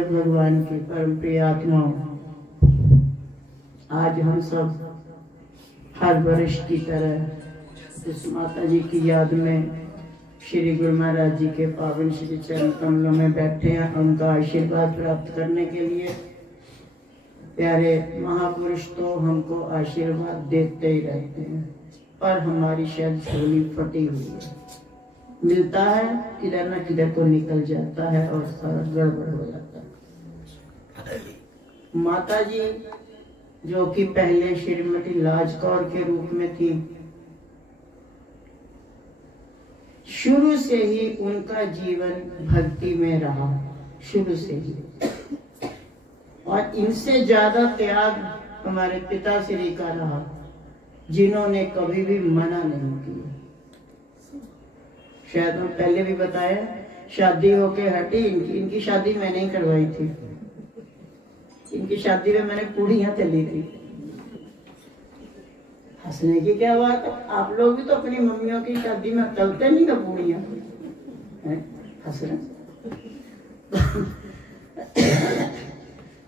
भगवान की परम प्रिय आत्माओं, आज हम सब हर वर्ष की तरह इस माता जी की याद में श्री गुरु महाराज जी के पावन श्री चरण कमलों में बैठे हैं, उनका आशीर्वाद प्राप्त करने के लिए। प्यारे महापुरुष तो हमको आशीर्वाद देते ही रहते हैं, पर हमारी शायद झोली फटी हुई है, मिलता है किधर न किधर को निकल जाता है और सारा गड़बड़ हो जाता है। माता जी जो कि पहले श्रीमती लाजकौर के रूप में थी, शुरू से ही उनका जीवन भक्ति में रहा, शुरू से ही। और इनसे ज्यादा त्याग हमारे पिता श्री का रहा, जिन्होंने कभी भी मना नहीं किया। शायद हम पहले भी बताया, शादी होके हटी इनकी शादी मैंने ही करवाई थी। इनकी शादी में मैंने पूड़ियां तली थी। हंसने की क्या बात है, आप लोग भी तो अपनी मम्मियों की शादी में तलते नहीं ना पूड़ियां, हंस रहे।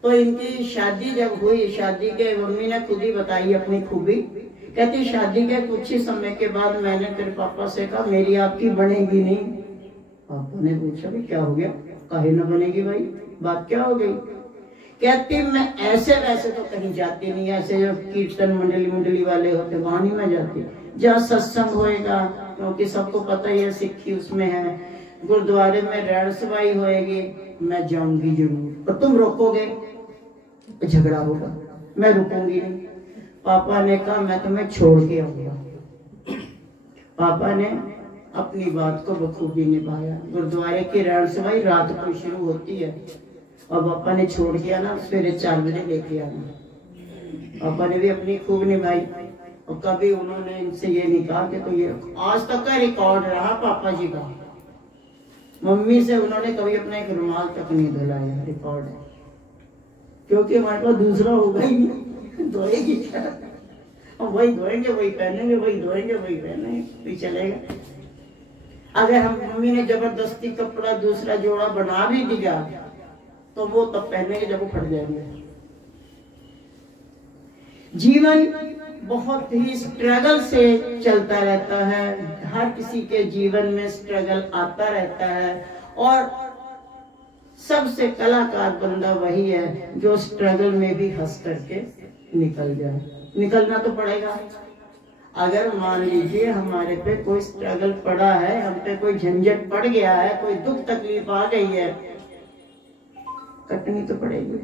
तो इनकी शादी जब हुई, शादी के मम्मी ने खुद ही बताई अपनी खूबी, कहती शादी के कुछ ही समय के बाद मैंने तेरे पापा से कहा मेरी आपकी बनेगी नहीं। पापा ने पूछा भी क्या हो गया, काहे ना बनेगी भाई, बात क्या हो गई। कहती मैं ऐसे वैसे तो कहीं जाती नहीं, ऐसे जो कीर्तन मंडली वाले होते वहां नहीं मैं जाती, जहाँ सत्संग होएगा, क्योंकि सबको पता ही है सिक्खी उसमें है, गुरुद्वारे में रहन सवाई होएगी, मैं जाऊंगी जरूर, और तुम रोकोगे झगड़ा होगा, मैं रुकूंगी नहीं। पापा ने कहा मैं तुम्हें छोड़ के आऊंगा। पापा ने अपनी बात को बखूबी निभाया। गुरुद्वारे की रहन सवाई रात को शुरू होती है और पापा ने छोड़ के आना, सवेरे 4 बजे लेके आना। पापा ने भी अपनी खूब निभाई, और कभी उन्होंने इनसे ये नहीं कहा कि तो ये आज तक का रिकॉर्ड रहा पापा जी का, मम्मी से उन्होंने कभी अपना एक रुमाल तक नहीं धुलाया, रिकॉर्ड है। क्योंकि हमारे पास दूसरा होगा ही नहीं, धोएगी क्या, और वही धोएंगे वही पहनेंगे, वही धोएंगे वही पहनेंगे, तो चलेगा। अगर हम मम्मी ने जबरदस्ती कपड़ा दूसरा जोड़ा बना भी दिया तो वो तब पहनेंगे जब वो फट जाएंगे। जीवन बहुत ही स्ट्रगल से चलता रहता है, हर किसी के जीवन में स्ट्रगल आता रहता है, और सबसे कलाकार बंदा वही है जो स्ट्रगल में भी हंस करके निकल जाए। निकलना तो पड़ेगा। अगर मान लीजिए हमारे पे कोई स्ट्रगल पड़ा है, हम पे कोई झंझट पड़ गया है, कोई दुख तकलीफ आ गई है, कटनी तो पड़ेगी।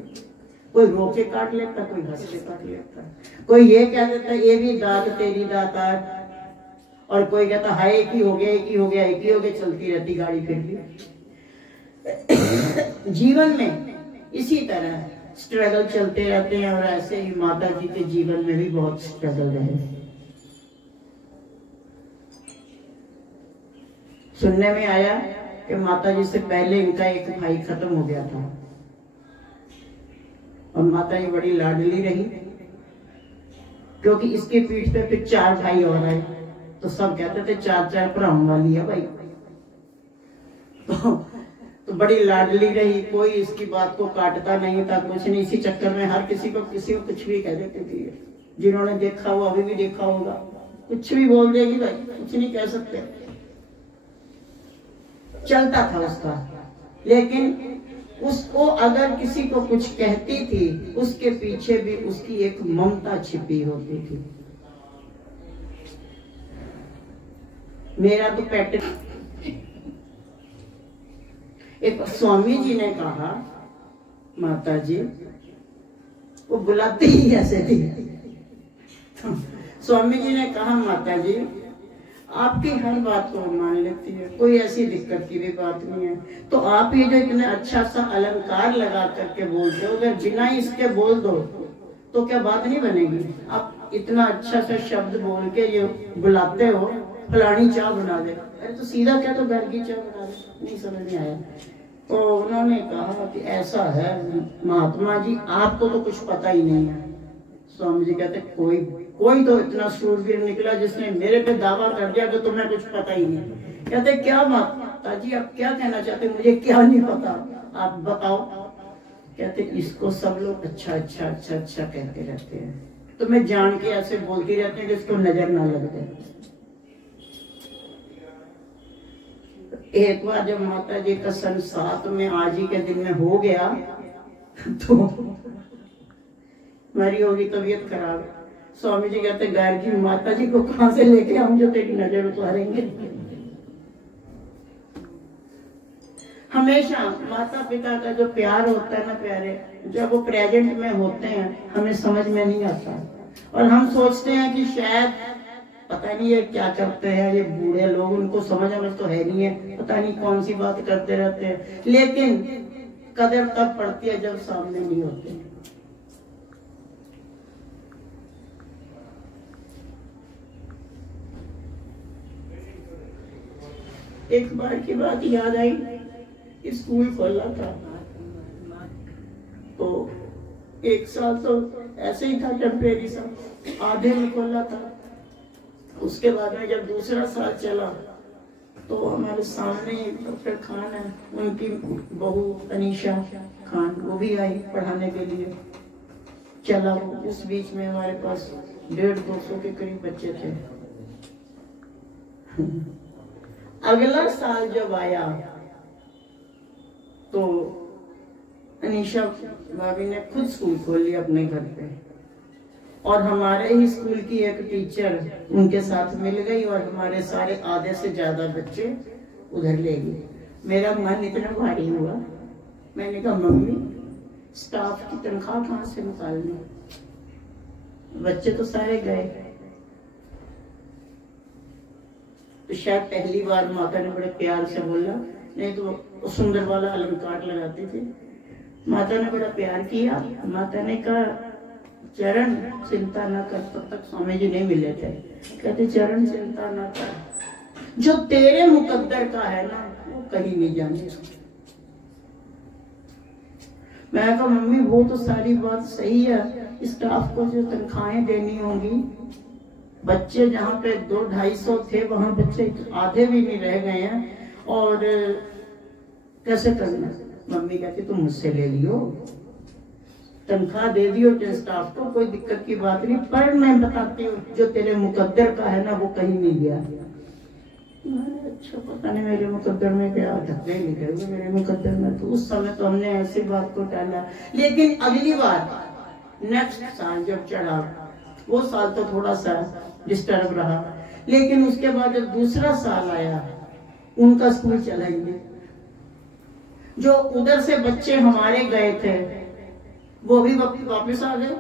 कोई रो के काट लेता, कोई हंस के काट लेता, कोई ये कह देता ये भी दाद तेरी दातार, और कोई कहता हाय एक ही हो गया, एक ही हो गया, एक ही हो गया, चलती रहती गाड़ी फिर भी। जीवन में इसी तरह स्ट्रगल चलते रहते हैं, और ऐसे ही माता जी के जीवन में भी बहुत स्ट्रगल रहे। सुनने में आया कि माता जी से पहले इनका एक भाई खत्म हो गया था, और माता जी बड़ी लाडली रही, क्योंकि इसके पीठ पे फिर 4 भाई और आए, तो सब कहते थे 4-4 भराओं वाली है भाई। तो बड़ी लाडली रही, कोई इसकी बात को काटता नहीं था, कुछ नहीं। इसी चक्कर में हर किसी को कुछ भी कह देती थी। जिन्होंने देखा वो अभी भी देखा होगा, कुछ भी बोल देगी भाई, कुछ नहीं कह सकते, चलता था उसका। लेकिन उसको अगर किसी को कुछ कहती थी, उसके पीछे भी उसकी एक ममता छिपी होती थी। मेरा तो पैटर्न, एक स्वामी जी ने कहा माता जी, वो बुलाती ही ऐसे थी। स्वामी जी ने कहा माता जी आपकी हर बात को मान लेती है, कोई ऐसी दिक्कत की भी बात नहीं है, तो आप ये जो इतने अच्छा सा अलंकार लगा करके बोलते हो, अगर बिना इसके बोल दो तो क्या बात नहीं बनेगी। आप इतना अच्छा सा शब्द बोल के ये बुलाते हो, फलानी चाय बना दे, अरे तो सीधा क्या, तो घर की चाय बना दे, नहीं समझ में आया। तो उन्होंने कहा कि ऐसा है महात्मा जी, आपको तो कुछ पता ही नहीं है। स्वामी जी कहते कोई तो इतना शूरवीर निकला जिसने मेरे पे दावा कर दिया कि तुम्हें कुछ पता ही नहीं। कहते क्या माता जी आप क्या कहना चाहते, मुझे क्या नहीं पता, आप बताओ। कहते इसको सब लोग अच्छा अच्छा अच्छा अच्छा कहते रहते हैं, तो मैं जान के ऐसे बोलती रहती हूँ कि इसको नजर ना लग जाए। एक बार जब माता जी का सन 7 में आज ही के दिन में हो गया तो मेरी होगी तबीयत खराब। स्वामी जी कहते गायत्री माता जी को कहां से लेके हम जो तेरी नजर उतारेंगे। हमेशा माता पिता का जो प्यार होता है ना प्यारे, जब वो प्रेजेंट में होते हैं हमें समझ में नहीं आता, और हम सोचते हैं कि शायद पता नहीं ये क्या करते हैं, ये बूढ़े लोग, उनको समझ तो है नहीं है, पता नहीं कौन सी बात करते रहते हैं। लेकिन कदर तब पड़ती है जब सामने नहीं होते। एक बार की बात याद आई, स्कूल खोला था तो 1 साल तो ऐसे ही था टेम्परेरी सा, आधे में खोला था। उसके बाद में जब दूसरा साल चला तो हमारे सामने डॉक्टर खान है, उनकी बहू अनीशा खान, वो भी आई पढ़ाने के लिए। चला वो, उस बीच में हमारे पास 150-200 के करीब बच्चे थे। अगला साल जब आया तो अनीशा भाभी ने खुद स्कूल खोल लिया अपने घर पे, और हमारे ही स्कूल की एक टीचर उनके साथ मिल गई और हमारे सारे आधे से ज्यादा बच्चे उधर ले गए। मेरा मन इतना भारी हुआ, मैंने कहा मम्मी स्टाफ की तनख्वाह कहाँ से निकालनी, बच्चे तो सारे गए। तो शायद पहली बार माता ने बड़े प्यार से बोला, नहीं तो सुंदर वाला अलंकार लगाती थी। माता ने बड़ा प्यार किया। माता ने कहा चरण चिंता ना कर, तब तक स्वामी जी नहीं मिले थे। कहते चरण चिंता ना कर, जो तेरे मुकद्दर का है ना वो कहीं नहीं जाने। मैं कहा मम्मी वो तो सारी बात सही है, स्टाफ को जो तनख्वाहें देनी होंगी, बच्चे जहाँ पे 200-250 थे वहां बच्चे आधे भी नहीं रह गए हैं, और कैसे करना। मम्मी कहती तुम मुझसे ले लियो, तनख्वाह दे दियो स्टाफ को, कोई दिक्कत की बात नहीं, पर मैं बताती हूँ जो तेरे मुकद्दर का है ना वो कहीं नहीं गया। अच्छा पता नहीं मेरे मुकद्दर में क्या, धक्के निकल गए मेरे मुकद्दर में। तो उस समय तो हमने ऐसी बात को टाला। लेकिन अगली बार नेक्स्ट साल जब चढ़ा, वो साल तो थोड़ा सा डिस्टर्ब रहा, लेकिन उसके बाद जब दूसरा साल आया उनका स्कूल चलाएंगे। जो उधर से बच्चे हमारे गए थे वो भी वापस आ गए,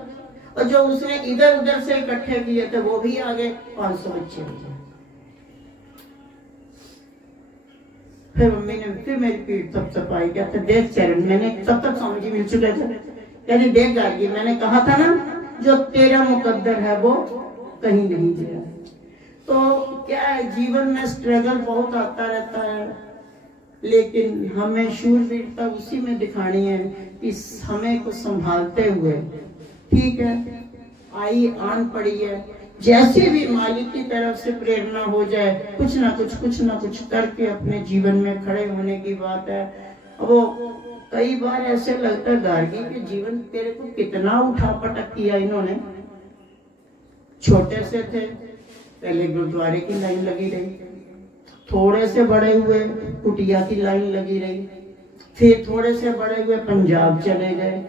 और जो उसने इधर उधर से इकट्ठे किए थे वो भी आ गए। 500 बच्चे हो गए। फिर मम्मी ने फिर मेरी पीठ थपथपाई, कहते देख चरण, मैंने तब तक स्वामी जी मिल चुके थे, कहते देख गार्गी मैंने कहा था ना जो तेरा मुकद्दर है वो कहीं नहीं गया। तो क्या है, जीवन में स्ट्रगल बहुत आता रहता है, लेकिन हमें शूरवीरता उसी में दिखानी है कि समय को संभालते हुए, ठीक है आई आन पड़ी है, जैसे भी मालिक की तरफ से प्रेरणा हो जाए, कुछ ना कुछ करके अपने जीवन में खड़े होने की बात है। वो कई बार ऐसे लगता है गार्गी के जीवन तेरे को कितना उठा पटक किया इन्होंने। छोटे से थे पहले गुरुद्वारे की लाइन लगी रही, थोड़े से बड़े हुए कुटिया की लाइन लगी रही, फिर थोड़े से बड़े हुए पंजाब चले गए,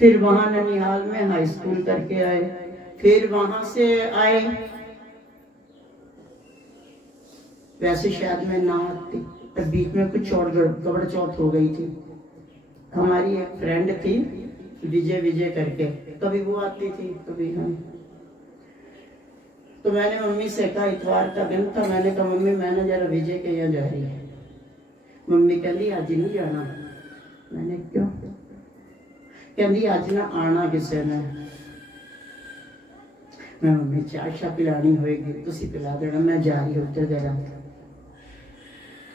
फिर वहां ननिहाल में हाई स्कूल करके आए, फिर वहां से आए। वैसे शायद मैं ना आती, पर बीच में कुछ और गड़बड़ चौथ हो गई थी। हमारी एक फ्रेंड थी विजय करके, कभी वो आती थी कभी हम। तो मैंने मम्मी से कहा, इतवार का दिन था, मैंने कहा मम्मी मैंने जरा विजय के यहाँ जा रही है। मम्मी कहती आज नहीं जाना। मैंने क्यों? कहती आज ना आना किसी ने। मैं मम्मी चाय पिलानी होगी तुसी पिला देना, मैं जा रही होते जरा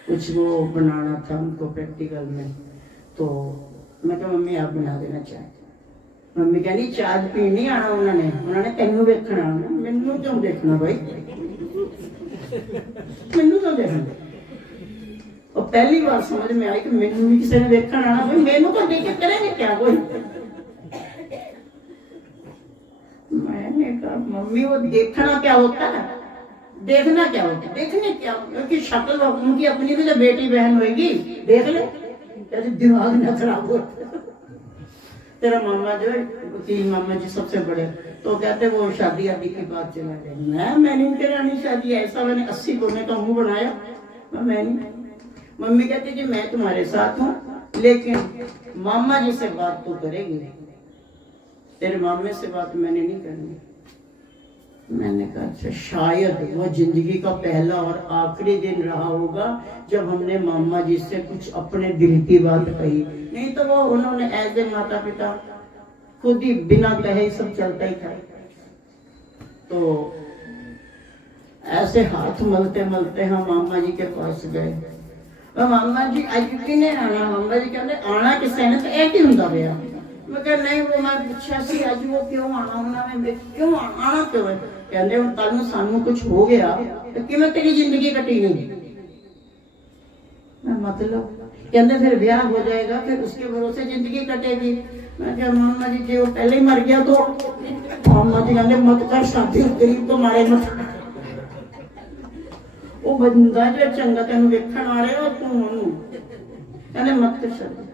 कुछ वो बनाना था उनको प्रैक्टिकल में। तो मैं कहा मम्मी आप बना देना चाय। मम्मी कहनी चाय पी नहीं आना उन्होंने तेनू देखना। मैनू क्यों देखना भाई, मैनू क्यों देखना? और पहली बार समझ में आई कि मैनू भी किसी ने देखना आना, भाई मैनू तो देखे करेंगे क्या कोई। मैंने कहा मम्मी वो देखना क्या होता है, देखना क्या होता है, देखने क्या, क्योंकि शक्ल उनकी अपनी भी तो बेटी बहन होगी, देख ले, कहते दिमाग न खराब हो। तेरा मामा जो है, तीन मामा जी सबसे बड़े, तो कहते वो शादी आदि की बात चला गई। मैं नहीं करानी शादी, ऐसा मैंने 80 कोने का मुंह बनाया, मैं नहीं। मम्मी कहती जी मैं तुम्हारे साथ हूँ, लेकिन मामा जी से बात तो करेगी, तेरे मामे से बात मैंने नहीं करनी। मैंने कहा अच्छा, शायद वो जिंदगी का पहला और आखिरी दिन रहा होगा जब हमने मामा जी से कुछ अपने दिल की बात कही, नहीं तो वो उन्होंने एज ए माता पिता खुद ही बिना कहे सब चलता ही था। तो ऐसे हाथ मलते मलते हम मामा जी के पास गए। मामा जी अज किने आना, मामा जी कहते आना किसे ने, तो एक ही हुंदा पिया। मैं कहा नहीं, वो मैं पूछा सी अज वो क्यों आना उन्होंने, क्यों आना क्यों है, कहते हुण कल नूं सानू कुछ हो गया तो किवें तेरी जिंदगी कटी नहीं। मतलब कहते फिर ब्याह हो जाएगा, फिर उसके भरोसे जिंदगी कटेगी। मैं क्या मामा जी जो पहले ही मर गया तो, मामा जी कहते मत कर शादी, गरीब को मारे मत। वो बंदा जो चंगा तेन वेखण आ रहा है, तू कहते मत कर शादी।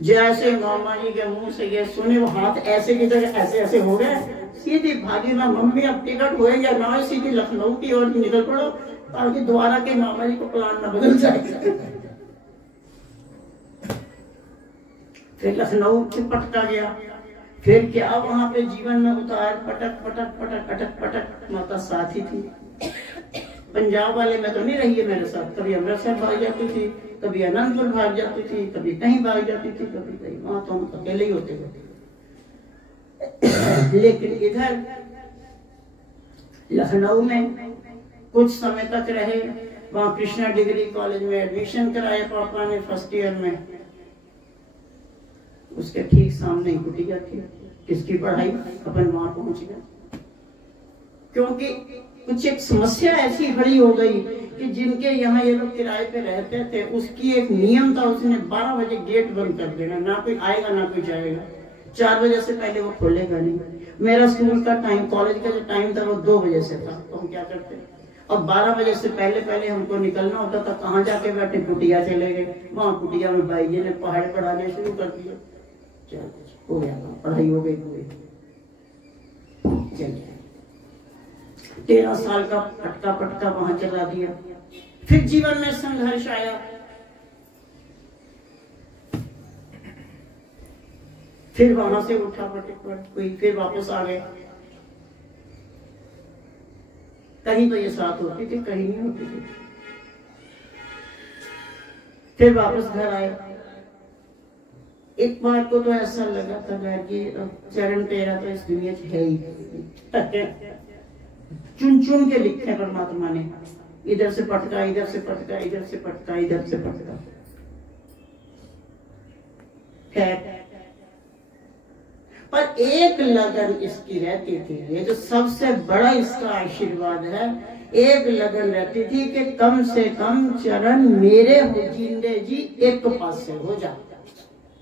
जैसे मामा जी के मुंह से ये सुने, वो हाथ ऐसे की जगह ऐसे ऐसे हो गए, सीधी भागी ना मम्मी अब टिकट हो या ना, सीधी लखनऊ की ओर निकल पड़ो ताकि दोबारा के मामा जी को प्लान न बदल जाए। फिर लखनऊ से पटका गया, फिर क्या वहां पे जीवन में उतार पटक पटक पटक अटक पटक, माता साथ ही थी। पंजाब वाले में तो नहीं रही है मेरे साथ, कभी अमृतसर भाग जाती थी, कभी अनंतपुर भाग जाती थी, कभी कहीं भाग जाती थी, कभी कहीं, वहां तो हम अकेले ही होते थे। लेकिन इधर लखनऊ में कुछ समय तक रहे, वहां कृष्णा डिग्री कॉलेज में एडमिशन कराया पापा ने फर्स्ट ईयर में। उसके ठीक सामने ही कुटिया थी, किसकी पढ़ाई, अपन वहां पहुंच गए। क्योंकि कुछ एक समस्या ऐसी खड़ी हो गई कि जिनके यहाँ ये लोग किराए पे रहते थे, उसकी एक नियम था, उसने 12 बजे गेट बंद कर देना, ना कोई आएगा ना कोई जाएगा, 4 बजे से पहले वो खोलेगा नहीं। मेरा स्कूल का टाइम, कॉलेज का जो टाइम था वो 2 बजे से था, तो हम क्या करते, और 12 बजे से पहले पहले हमको निकलना होता था। कहाँ जाके बैठे, कुटिया चले गए। वहां कुटिया में भाई जी ने पहाड़ पढ़ाने शुरू कर दिया, हो गया पढ़ाई हो गई पूरी। चलिए 13 साल का फटका पटका वहां चला दिया। फिर जीवन में संघर्ष आया, फिर वहां से उठा पटक हुई, फिर वापस आ गए। कहीं तो ये साथ होती थी, कहीं नहीं होती थी। फिर वापस घर आए। एक बार को तो ऐसा लगा था कि चरण तेरा तो इस दुनिया है ही, चुन चुन के लिखे परमात्मा ने, इधर से पटका, इधर से पटका, इधर से पटका, इधर से पटका। खैर, पर एक लगन इसकी रहती थी, ये जो सबसे बड़ा इसका आशीर्वाद है, एक लगन रहती थी कि कम से कम चरण मेरे हो जिंदे जी एक पास से हो जा,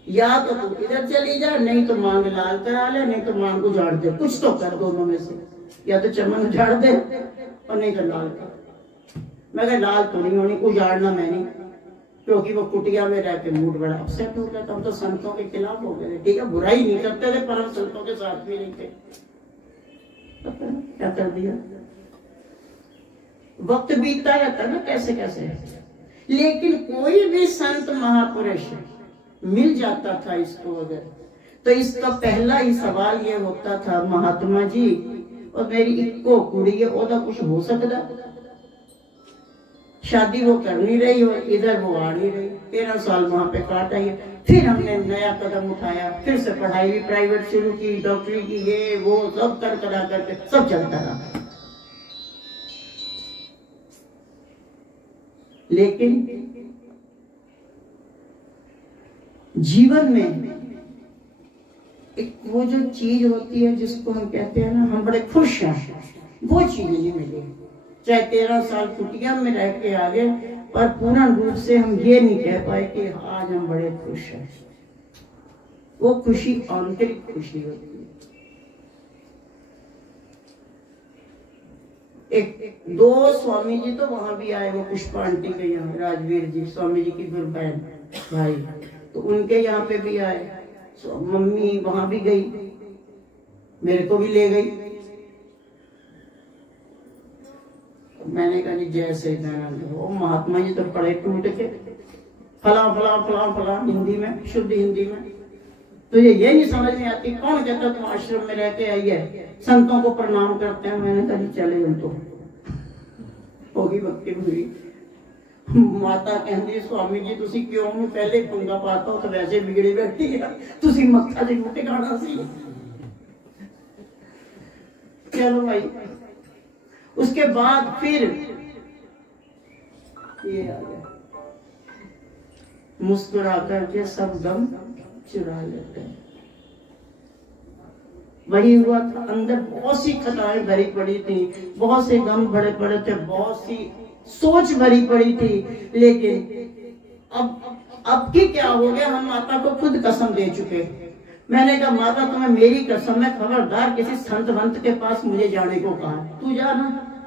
या तो तू इधर चली जा, नहीं तो मांग लाल करा ले, नहीं तो मांग उजाड़ दे, कुछ तो कर दोनों में से, या तो चमन उजाड़ दे और नहीं तो लाल कर। मैं कहा लाल तो नहीं होनी, उजाड़ना मैं नहीं, क्योंकि वो कुटिया में रह के मूड बड़ा अपसेट हो गया था। हम तो संतों के खिलाफ हो गए थे, ठीक है, बुराई नहीं करते थे पर हम संतों के साथ भी नहीं थे। क्या कर दिया, वक्त बीतता रहता ना कैसे कैसे। लेकिन कोई भी संत महापुरुष मिल जाता था इसको अगर, तो इसका पहला ही सवाल ये होता था, महात्मा जी और मेरी इक्को कुड़ी है, ओदा कुछ हो सकता। शादी वो कर नहीं रही और इधर वो आ नहीं रही, 13 साल वहां पे काट आई। फिर हमने नया कदम उठाया, फिर से पढ़ाई भी प्राइवेट शुरू की, डॉक्टरी की, ये वो सब कर करा करके सब चलता रहा। लेकिन जीवन में एक वो जो चीज होती है जिसको हम कहते हैं ना, हम बड़े खुश हैं, वो चीज नहीं मिली। चाहे 13 साल कुटिया में रह के आ गए, पर पूर्ण रूप से हम ये नहीं कह पाए कि आज हम बड़े खुश हैं। वो खुशी आंतरिक खुशी होती है। एक दो स्वामी जी तो वहां भी आए, वो पुष्पा आंटी के यहाँ, राजवीर जी स्वामी जी की फिर बहन भाई, तो उनके यहाँ पे भी आए। मम्मी वहां भी गई, मेरे को भी ले गई। मैंने कहा जी जैसे वो महात्मा जी तो पड़े टूट के, फला फला फला फला हिंदी में, शुद्ध हिंदी में। तो ये नहीं समझ में आती, कौन कहता तुम आश्रम में रह के आई है, संतों को प्रणाम करते हैं। मैंने कहा चले उन तो होगी भक्ति हुई। माता कहती स्वामी जी तुसी क्यों मैं पहले पंगा पाता हो तो वैसे बिगड़ी बैठी है, तुसी मत्था जी मुझे गाना सी। चलो भाई, उसके बाद फिर ये आ गया, मुस्कुरा करके सब गम चुरा लेते हैं। वही हुआ था, अंदर बहुत सी खताएं भरी पड़ी थी, बहुत से गम भरे पड़े थे, बहुत सी सोच भरी पड़ी थी। लेकिन अब की क्या हो गया, हम माता को खुद कसम दे चुके। मैंने कहा माता तुम्हें मेरी कसम है, खबरदार किसी संत वंत के पास मुझे जाने को कहा, तू जा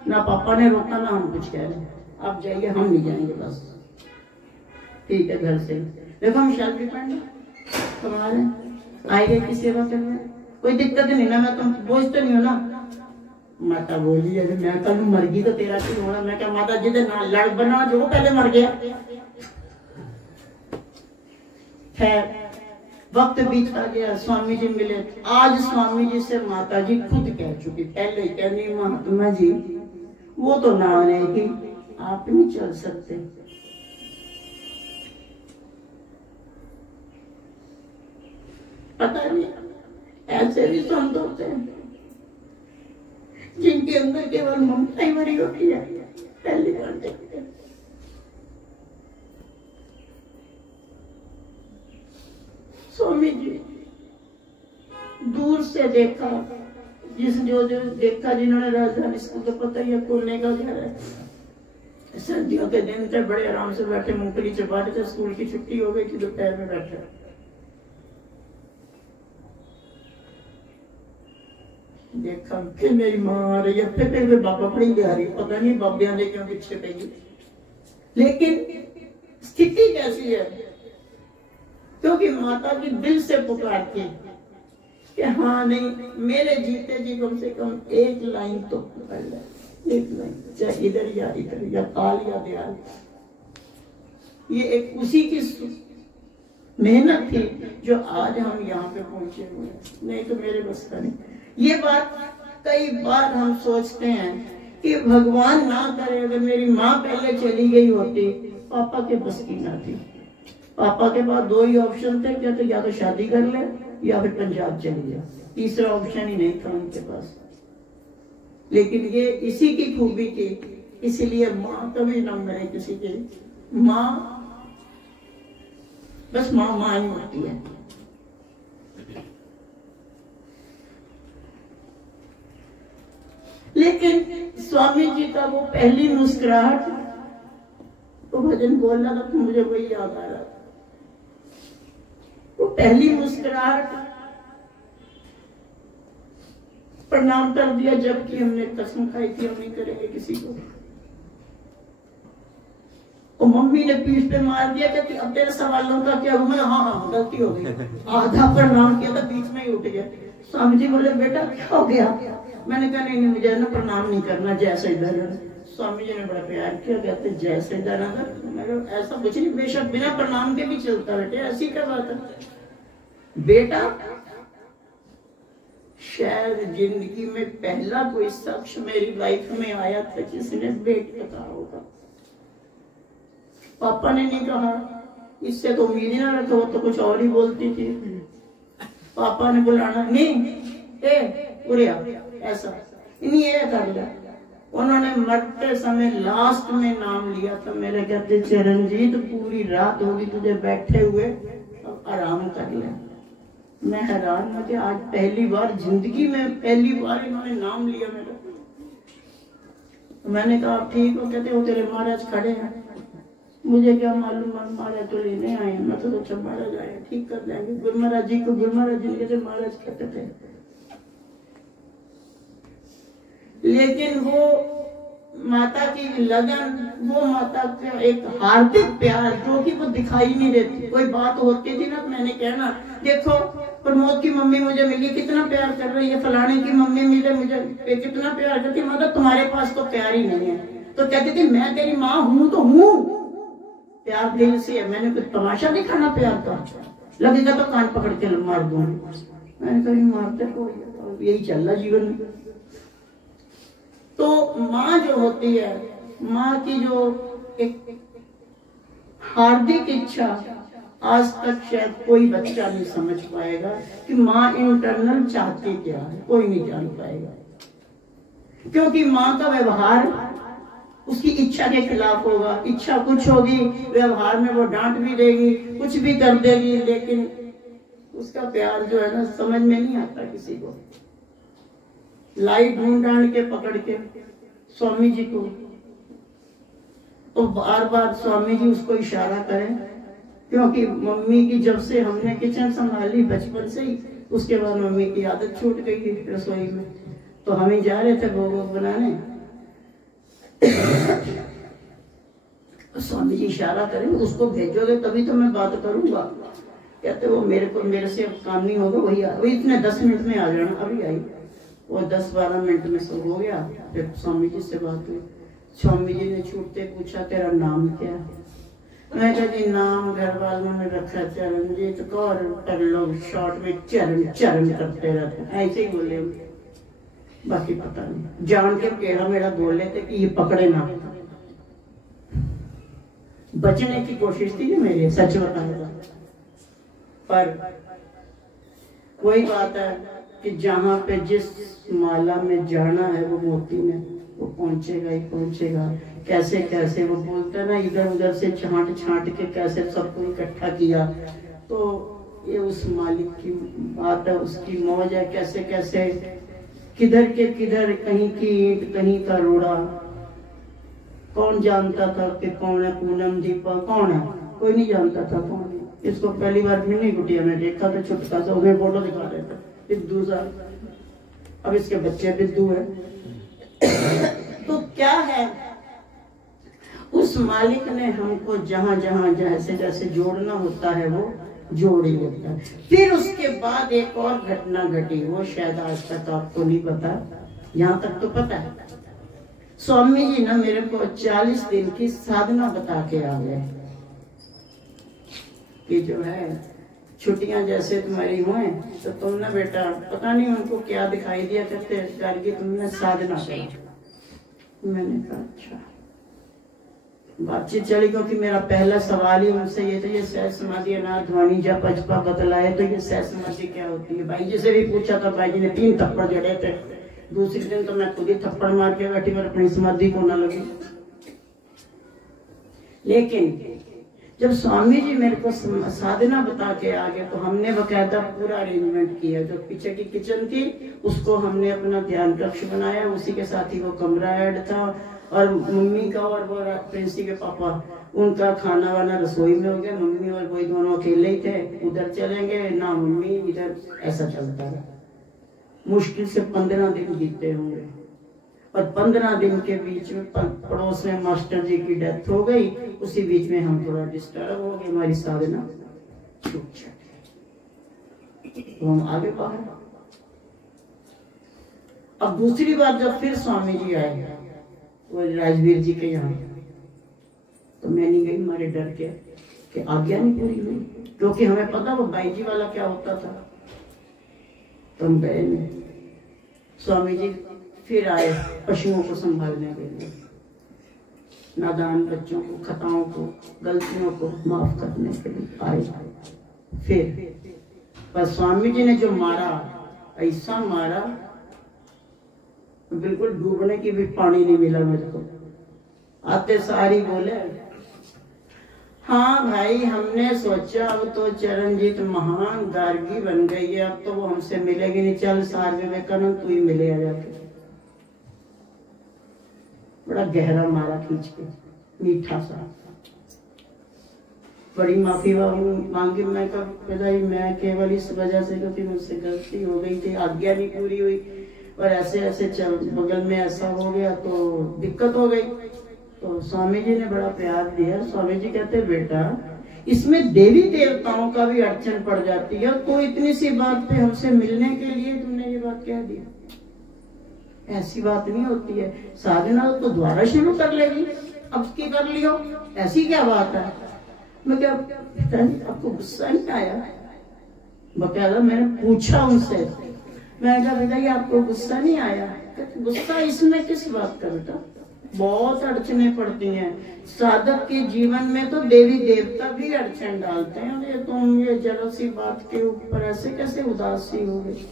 ना पापा ने रोका ना हम कुछ कह रहे, आप जाइए हम नहीं जाएंगे बस, ठीक है। घर से देखो हम सेल्फ डिपेंड कमा रहे, आएंगे की सेवा कर रहे, कोई दिक्कत नहीं ना, मैं तुम बोझ तो नहीं हो ना। माता बोली अरे मैं कल मर गई तो तेरा क्यों होना। मैं क्या माता जी ना लड़ बना जो पहले मर गया। खैर वक्त बीता गया, स्वामी जी मिले। आज स्वामी जी से माता जी खुद कह चुकी, पहले कहनी महात्मा जी वो तो ना रहेगी, आप नहीं चल सकते। पता नहीं ऐसे भी संत होते हैं जिनके अंदर केवल ममता ही भरी होती है। पहली बार देखते हैं स्वामी जी दूर से देखा, जो देखा जिन्होंने राजधानी स्कूल तो पता ही है कोने का घर है। सर्दियों के दिन थे, बड़े आराम से बैठे मूंगफली चबाते थे, स्कूल की छुट्टी हो गई थी, दोपहर में बैठे। देखा फिर मेरी माँ आ रही है, फिर बाबा पड़ी आ रही, पता नहीं बाबिया ने क्यों पीछे पड़ी। लेकिन स्थिति कैसी है, क्योंकि माता की दिल से पुकारती कि हाँ नहीं मेरे जीते जी कम से कम एक लाइन तो पकड़ ले, एक लाइन, चाहे इधर या काल या दयाल। ये एक उसी की मेहनत थी जो आज हम यहाँ पे पहुंचे हुए हैं, नहीं तो मेरे बस का नहीं। ये बात कई बार हम सोचते हैं कि भगवान ना करे अगर मेरी माँ पहले चली गई होती, पापा के बस की ना थी। पापा के पास दो ही ऑप्शन थे, क्या तो या तो शादी कर ले या फिर पंजाब चली जाए, तीसरा ऑप्शन ही नहीं था उनके पास। लेकिन ये इसी की खूबी थी, इसलिए माँ कभी न मरे किसी की। माँ बस माँ ही होती है। लेकिन स्वामी जी का वो पहली मुस्कुराहट, वो भजन बोल रहा था तो मुझे वही याद आ रहा था। वो पहली मुस्कुराहट, प्रणाम कर दिया जबकि हमने कसम खाई थी हम नहीं करेंगे किसी को। और मम्मी ने पीठ पे मार दिया कि अब तेरे सवालों का क्या हुआ। हाँ गलती हो गई, आधा प्रणाम किया था बीच में ही उठ गया। स्वामी जी बोले बेटा क्या हो गया। मैंने कहा नहीं मुझे ना प्रणाम नहीं करना, जैसे इधर। स्वामी जी ने बड़ा प्यार किया, कहते जैसे इधर ऐसा कुछ नहीं, बेशक बिना प्रणाम के भी चलता बेटे, ऐसी क्या बात है। बेटा शायद जिंदगी में पहला कोई शख्स मेरी लाइफ में आया था जिसने बेटा कहा होगा। पापा ने नहीं कहा, इससे तो उम्मीद ही ना रखा, वो तो कुछ और ही बोलती थी। पापा ने बुलाना नहीं उड़िया ऐसा नहीं है कर लिया। उन्होंने मरते समय लास्ट में नाम लिया था मेरे, कहते चरणजीत पूरी रात होगी तुझे बैठे हुए, अब आराम कर ले। मैं हैरान हूं कि आज पहली बार जिंदगी में पहली बार इन्होंने नाम लिया मेरा। मैंने कहा आप ठीक हो? कहते वो तेरे महाराज खड़े हैं। मुझे क्या मालूम, महाराज तो लेने आए, मैं तो सोचा महाराज आए ठीक कर देंगे। गुरु महाराज जी को गुरु महाराज जी कहते महाराज कहते थे। लेकिन वो माता की लगन, वो माता का एक हार्दिक प्यार जो कि वो दिखाई नहीं देती। कोई बात होती थी ना, मैंने कहना देखो प्रमोद की मम्मी मुझे मिली, कितना प्यार कर रही है, फलाने की मम्मी मिले मुझे कितना प्यार करती है। मतलब तुम्हारे पास तो प्यार ही नहीं है। तो कहती थी मैं तेरी माँ हूं तो हूं, प्यार दिल से है। मैंने कुछ तमाशा दिखाना प्यार का, लगेगा तो कान पकड़ के मार दूंगा। मैंने कभी मारते को, यही चल रहा जीवन में। तो माँ जो होती है, माँ की जो एक हार्दिक इच्छा, आज तक शायद कोई बच्चा नहीं समझ पाएगा कि माँ इंटरनल चाहती क्या है, कोई नहीं जान पाएगा। क्योंकि माँ का व्यवहार उसकी इच्छा के खिलाफ होगा। इच्छा कुछ होगी, व्यवहार में वो डांट भी देगी, कुछ भी कर देगी, लेकिन उसका प्यार जो है ना समझ में नहीं आता किसी को। लाई ढूंढ ढांड के पकड़ के स्वामी जी को, तो बार बार स्वामी जी उसको इशारा करें, क्योंकि मम्मी की जब से हमने किचन संभाली बचपन से ही, उसके बाद मम्मी की आदत छूट गई थी रसोई में। तो हम ही जा रहे थे भोग बनाने, स्वामी जी इशारा करें उसको भेजोगे तभी तो मैं बात करूंगा। कहते वो मेरे से अब काम नहीं होगा, वही इतने 10 मिनट में आ जाना। अभी आई, वो 10-12 मिनट में सब हो गया। फिर स्वामी जी से बात हुई, स्वामी जी ने छूटते पूछा तेरा नाम क्या है? मैं कहा जी नाम घर वालों ने रखा चरणजीत कौर, पर लोग शॉर्ट में चरण चरण करते रहते हैं, ऐसे ही बोले। बाकी पता नहीं, जान के केड़ा मेरा बोल लेते कि ये पकड़े ना। बचने की कोशिश थी मेरी, सच बताऊंगा। पर वही बात है कि जहाँ पे जिस माला में जाना है वो मोती ने, वो पहुंचेगा ही पहुंचेगा। कैसे कैसे वो बोलते ना, इधर उधर से छांट छांट के कैसे सबको इकट्ठा किया। तो ये उस मालिक की बात है, उसकी मौज है। कैसे कैसे किधर के किधर, कहीं की ईंट कहीं का रोड़ा। कौन जानता था कि कौन है पूनम दीपा, कौन है? कोई नहीं जानता था कौन है। इसको पहली बार भिन्नी कुटिया में देखा था, छुटका सा, उसमें फोटो दिखा रहे थे बिद्दू सा। अब इसके बच्चे बिद्दू है। तो क्या है, उस मालिक ने हमको जहां जहां जैसे जैसे जोड़ना होता है वो जोड़ ही होता है। फिर उसके बाद एक और घटना घटी, वो शायद आज तक आपको नहीं पता, यहाँ तक तो पता है। स्वामी जी ना मेरे को 40 दिन की साधना बता के आ गए कि जो है छुट्टियां जैसे तुम्हारी हुए तो तुम ना बेटा, पता नहीं उनको क्या दिखाई दिया करते करके तुमने साधना करो। मैंने कहा अच्छा। बातचीत चली, क्योंकि मेरा पहला सवाल ही उनसे ये था, ये सहज समाधि अनाथ ध्वनि जप अजपा बतलाए, तो ये सहज समाधि क्या होती है? भाई जी से भी पूछा था, भाई जी ने 3 थप्पड़ जड़े थे। दूसरे दिन तो मैं खुद ही थप्पड़ मार के बैठी, मेरे अपनी समाधि को ना लगी। लेकिन जब स्वामी जी मेरे को साधना बता के आ गए तो हमने बकायदा पूरा अरेंजमेंट किया। जो पीछे की किचन थी उसको हमने अपना ध्यान कक्ष बनाया, उसी के साथ ही वो कमरा ऐड था, और मम्मी का और वो प्रिंसी के पापा, उनका खाना वाना रसोई में हो गया। मम्मी और वही दोनों अकेले ही थे, उधर चलेंगे ना मम्मी इधर, ऐसा चलता है। मुश्किल से 15 दिन बीते होंगे, और 15 दिन के बीच में पड़ोस में मास्टर जी की डेथ हो गई। उसी बीच में हम थोड़ा डिस्टर्ब हो गए, हमारी साधना छूट जाती, तो हम आगे बाहर। अब दूसरी बार जब फिर स्वामी जी आए वो राजवीर जी के यहाँ, तो मैं नहीं गई, हमारे डर के कि आज्ञा नहीं पूरी हुई, क्योंकि हमें पता वो बाई जी वाला क्या होता था। तो हम गए नहीं। स्वामी जी फिर आए पशुओं को संभालने के लिए, नादान बच्चों को, खताओं को, गलतियों को माफ करने के लिए आए। फिर पर स्वामी जी ने जो मारा, ऐसा मारा बिल्कुल डूबने की भी पानी नहीं मिला मेरे को। आते सारी बोले हाँ भाई, हमने सोचा अब तो चरणजीत महान गार्गी बन गई है, अब तो वो हमसे मिलेगी नहीं, चल सार विवेकानंद तू ही मिले आ जाके। बड़ा गहरा मारा खींच के, मीठा सा। बड़ी माफी मांगी। मैं मैं केवल इस वजह से क्योंकि मुझसे गलती हो गई थी, आज्ञा नहीं पूरी हुई और ऐसे ऐसे चल बगल में ऐसा हो गया तो दिक्कत हो गई। तो स्वामी जी ने बड़ा प्यार दिया। स्वामी जी कहते बेटा इसमें देवी देवताओं का भी अड़चन पड़ जाती है, तो इतनी सी बात पे हमसे मिलने के लिए तुमने ये बात कह दी। ऐसी बात नहीं होती है, साधना तो दोबारा शुरू कर लेगी, अब की कर लियो, ऐसी क्या बात है। मैं क्या आपको गुस्सा नहीं आया? बकायदा मैंने पूछा उनसे, मैं कहा बेटा ये आपको गुस्सा नहीं आया? गुस्सा इसमें किस बात का बेटा, बहुत अड़चने पड़ती हैं साधक के जीवन में, तो देवी देवता भी अड़चन डालते हैं। ये तुम ये जरा सी बात के ऊपर ऐसे कैसे उदासी हो गई।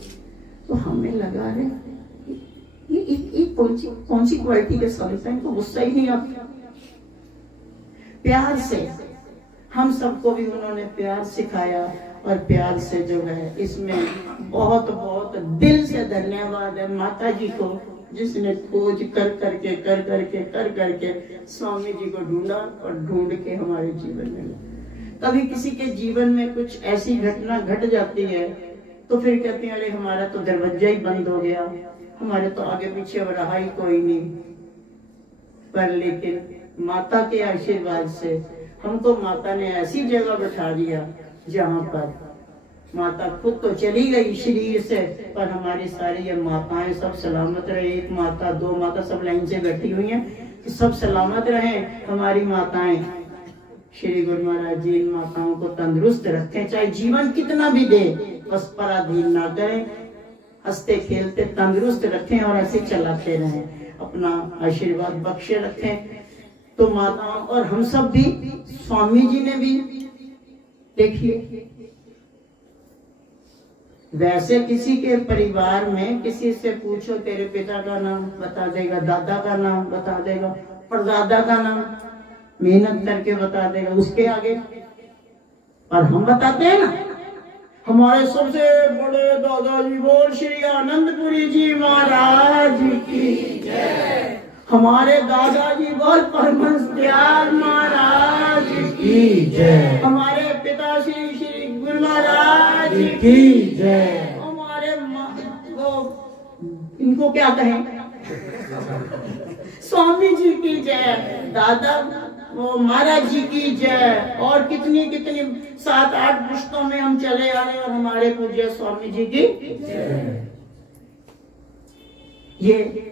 तो हमें लगा रहे ये कौन सी क्वालिटी के साथ है, इनको गुस्सा ही नहीं आता। प्यार से हम सबको भी उन्होंने प्यार सिखाया और प्यार से जो है इसमें बहुत बहुत दिल से धन्यवाद है माता जी को, जिसने खोज कर करके स्वामी जी को ढूंढा और ढूंढ के हमारे जीवन में। कभी किसी के जीवन में कुछ ऐसी घटना घट जाती है तो फिर कहते हैं अरे हमारा तो दरवाजा ही बंद हो गया, हमारे तो आगे पीछे रहा ही कोई नहीं। पर लेकिन माता के आशीर्वाद से हमको माता ने ऐसी जगह बैठा दिया जहाँ पर माता खुद तो चली गई शरीर से, पर हमारी सारी ये माताएं सब सलामत रहे। एक माता, दो माता सब लाइन से बैठी हुई हैं, सब सलामत रहे हमारी माताएं। श्री गुरु महाराज जी इन माताओं को तंदुरुस्त रखें, चाहे जीवन कितना भी दे, बस पराधीन ना करें, हंसते खेलते तंदुरुस्त रखें और ऐसे चलाते रहें, अपना आशीर्वाद बख्शे रखें। तो माताओं और हम सब भी, स्वामी जी ने भी देखिए, वैसे किसी के परिवार में किसी से पूछो तेरे पिता का नाम बता देगा, दादा का नाम बता देगा, परदादा का नाम मेहनत करके बता देगा, उसके आगे। और हम बताते हैं ना, हमारे सबसे बड़े दादाजी बोल श्री आनंदपुरी जी महाराज की जय, हमारे दादाजी बोल परमहंस दयाल महाराज की जय, हमारे पिता श्री श्री गुरु महाराज की जय, हमारे इनको क्या कहें, स्वामी जी की जय, दादा वो महाराज जी की जय। और कितनी कितनी 7-8 पुश्तों में हम चले आए और हमारे पूज्य स्वामी जी की जय। ये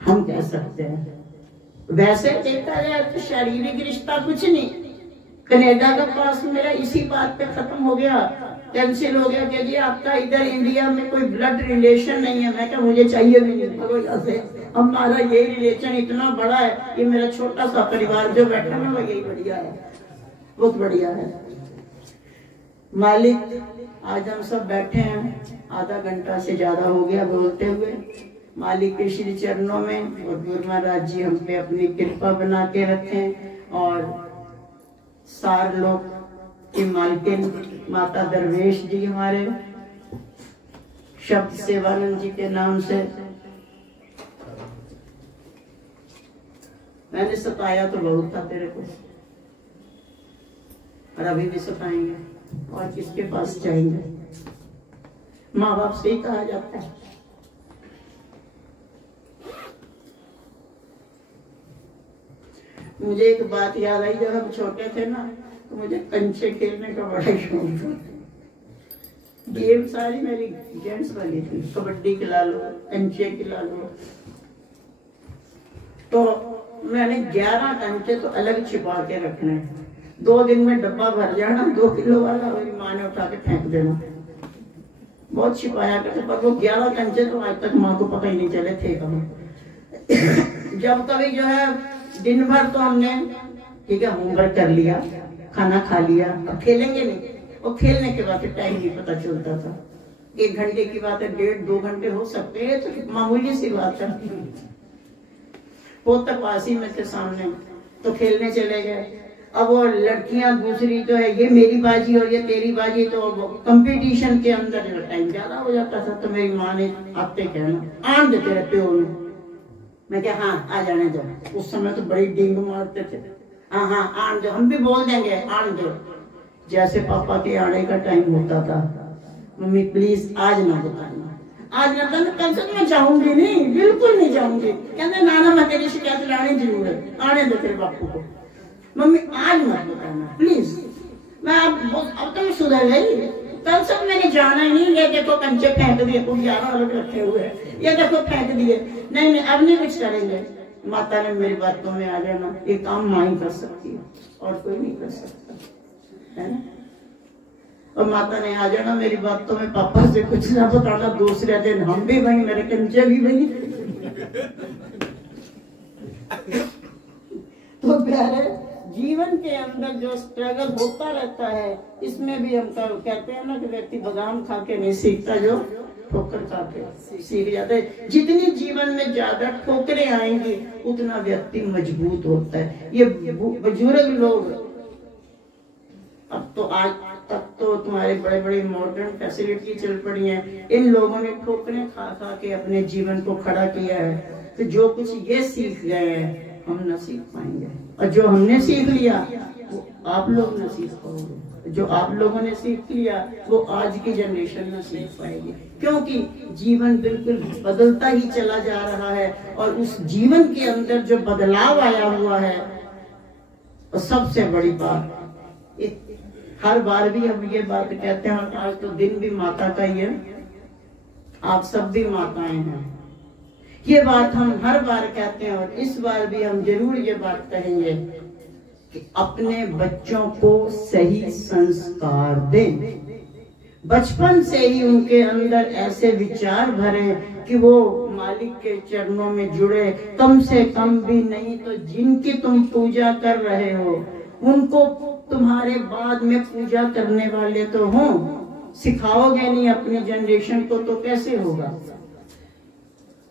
हम कह सकते हैं। वैसे देखा जाए तो शारीरिक रिश्ता कुछ नहीं। कनाडा का पास मेरा इसी बात पे खत्म हो गया, कैंसिल हो गया कि जी आपका इधर इंडिया में कोई ब्लड रिलेशन नहीं है। मैं क्या, मुझे चाहिए भी नहीं, हमारा ये रिलेशन इतना बड़ा है, ये मेरा छोटा सा परिवार जो बैठा है वो यही बढ़िया है, बहुत बढ़िया है। मालिक आज हम सब बैठे हैं, आधा घंटा से ज्यादा हो गया बोलते हुए। मालिक के श्री चरणों में और गुरु महाराज जी हम पे अपनी कृपा बना के रखें, और सार लोग की मालकिन माता दरवेश जी हमारे शब्द सेवानंद जी के नाम से, मैंने सताया तो बहुत था तेरे को और अभी भी सताएंगे, और किसके पास जाएंगे। माँ बाप से ही कहा जाता है। मुझे एक बात याद आई, जब हम छोटे थे ना तो मुझे कंचे खेलने का बड़ा शौक था। गेम सारी मेरी जेंट्स वाली थी, कबड्डी खिला लो, कंचे खिला लो। तो मैंने 11 कंचे तो अलग छिपा के रखने, 2 दिन में डब्बा भर जाना 2 किलो वाला, मेरी माँ ने उठा के फेंक देना। बहुत छिपाया करते, पर वो 11 कंचे तो आज तक माँ को पता ही नहीं चले थे कभी। जब कभी जो है दिन भर तो हमने ठीक है होमवर्क कर लिया, खाना खा लिया, अब खेलेंगे नहीं, और खेलने के बाद टाइम नहीं पता चलता था। 1 घंटे की बात है, 1.5-2 घंटे हो सकते हैं, तो मामूली सी बात है। वो तक वासी में थे सामने, तो खेलने चले गए। अब वो लड़कियां दूसरी तो है, ये मेरी बाजी और ये तेरी बाजी, तो कंपटीशन के अंदर जो टाइम ज्यादा हो जाता था। तो मेरी माँ ने आते कहना, आन देते रहते हो, मैं क्या हाँ आ जाने दो। उस समय तो बड़ी डींग मारते थे, हाँ हाँ आने दो, हम भी बोल देंगे आने दो। जैसे पापा के आने का टाइम होता था, मम्मी प्लीज आज ना बताना, आज ना बताना, कल से मैं जाऊंगी नहीं, बिल्कुल नहीं जाऊंगी। कहते नाना मैं तेरी शिकायत लाने जरूर है, आने दो तेरे बापू को, मम्मी आज मत बताना प्लीज। मैं अब तो सुधर गई, कल से मैंने जाना ही नहीं। ये देखो कंचे फेंक दिए, 11 अलग रखे हुए हैं, ये देखो फेंक दिए, नहीं नहीं अब नहीं कुछ करेंगे। माता ने मेरी बातों में आ जाना, ये काम माँ ही कर सकती है और कोई नहीं कर सकता, है ना। और माता ने आ जाना मेरी बातों में, पापा से कुछ ना बताना, दूसरे दिन हम भी वही, मेरे कंचे भी वही। तो प्यारे जीवन के अंदर जो स्ट्रगल होता रहता है, इसमें भी हम कहते हैं ना कि व्यक्ति बादाम खा के नहीं सीखता, जो ठोकर खा के सीख जाता है। जितनी जीवन में ज्यादा ठोकरें आएंगी उतना व्यक्ति मजबूत होता है। ये बुजुर्ग लोग, अब तो आज तक तो तुम्हारे बड़े बड़े मॉडर्न फैसिलिटी चल पड़ी हैं, इन लोगों ने ठोकरें खा खा के अपने जीवन को खड़ा किया है। तो जो कुछ ये सीख गए हैं हम न सीख पाएंगे, और जो हमने सीख लिया वो आप लोग न सीख पाओगे, जो आप लोगों ने सीख लिया वो आज की जनरेशन न सीख पाएगी। क्योंकि जीवन बिल्कुल बदलता ही चला जा रहा है, और उस जीवन के अंदर जो बदलाव आया हुआ है, और सबसे बड़ी बात, हर बार भी हम ये बात कहते हैं, और आज तो दिन भी माता का ही है, आप सब भी माताएं हैं, ये बात हम हर बार कहते हैं। और इस बार भी हम जरूर ये बात कहेंगे कि अपने बच्चों को सही संस्कार दें, बचपन से ही उनके अंदर ऐसे विचार भरें कि वो मालिक के चरणों में जुड़े। कम से कम भी नहीं तो जिनकी तुम पूजा कर रहे हो उनको तुम्हारे बाद में पूजा करने वाले तो हों। सिखाओगे नहीं अपनी जनरेशन को तो कैसे होगा।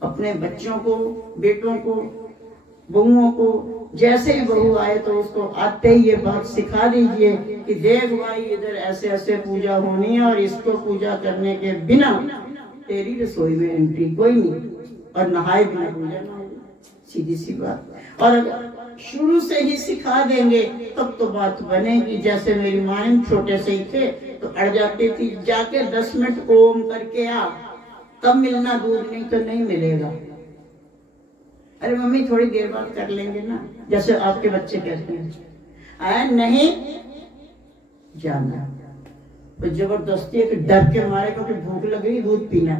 अपने बच्चों को, बेटों को, बहुओं को, जैसे ही बहू आए तो उसको आते ही ये बात सिखा दीजिए कि देख भाई इधर ऐसे ऐसे पूजा होनी है, और इसको पूजा करने के बिना तेरी रसोई में एंट्री कोई नहीं, और नहाए बिना पूजा ना होगी, सीधी सी बात। और अगर शुरू से ही सिखा देंगे तब तो बात बनेगी। जैसे मेरी माँ छोटे से ही थे तो अड़ जाती थी, जाके 10 मिनट ओम करके आ, तब मिलना दूध, नहीं तो नहीं मिलेगा। अरे मम्मी थोड़ी देर बाद कर लेंगे ना, जैसे आपके बच्चे कहते हैं, नहीं जाना, तो जबरदस्ती है कि डर के मारे, क्योंकि भूख लग गई दूध पीना,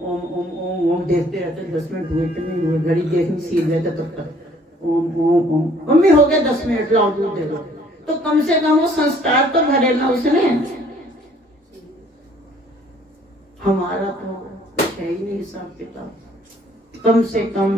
ओम ओम ओम ओम देखते रहते, 10 मिनट हुए कि नहीं हुए, घड़ी देखनी सीख रहे थे तब तक ओम ओम ओम, मम्मी हो गया 10 मिनट, लाओ दूध दे दो। तो कम से कम वो संस्कार तो भरे ना उसने। हमारा तो है ही नहीं हिसाब किताब। कम से कम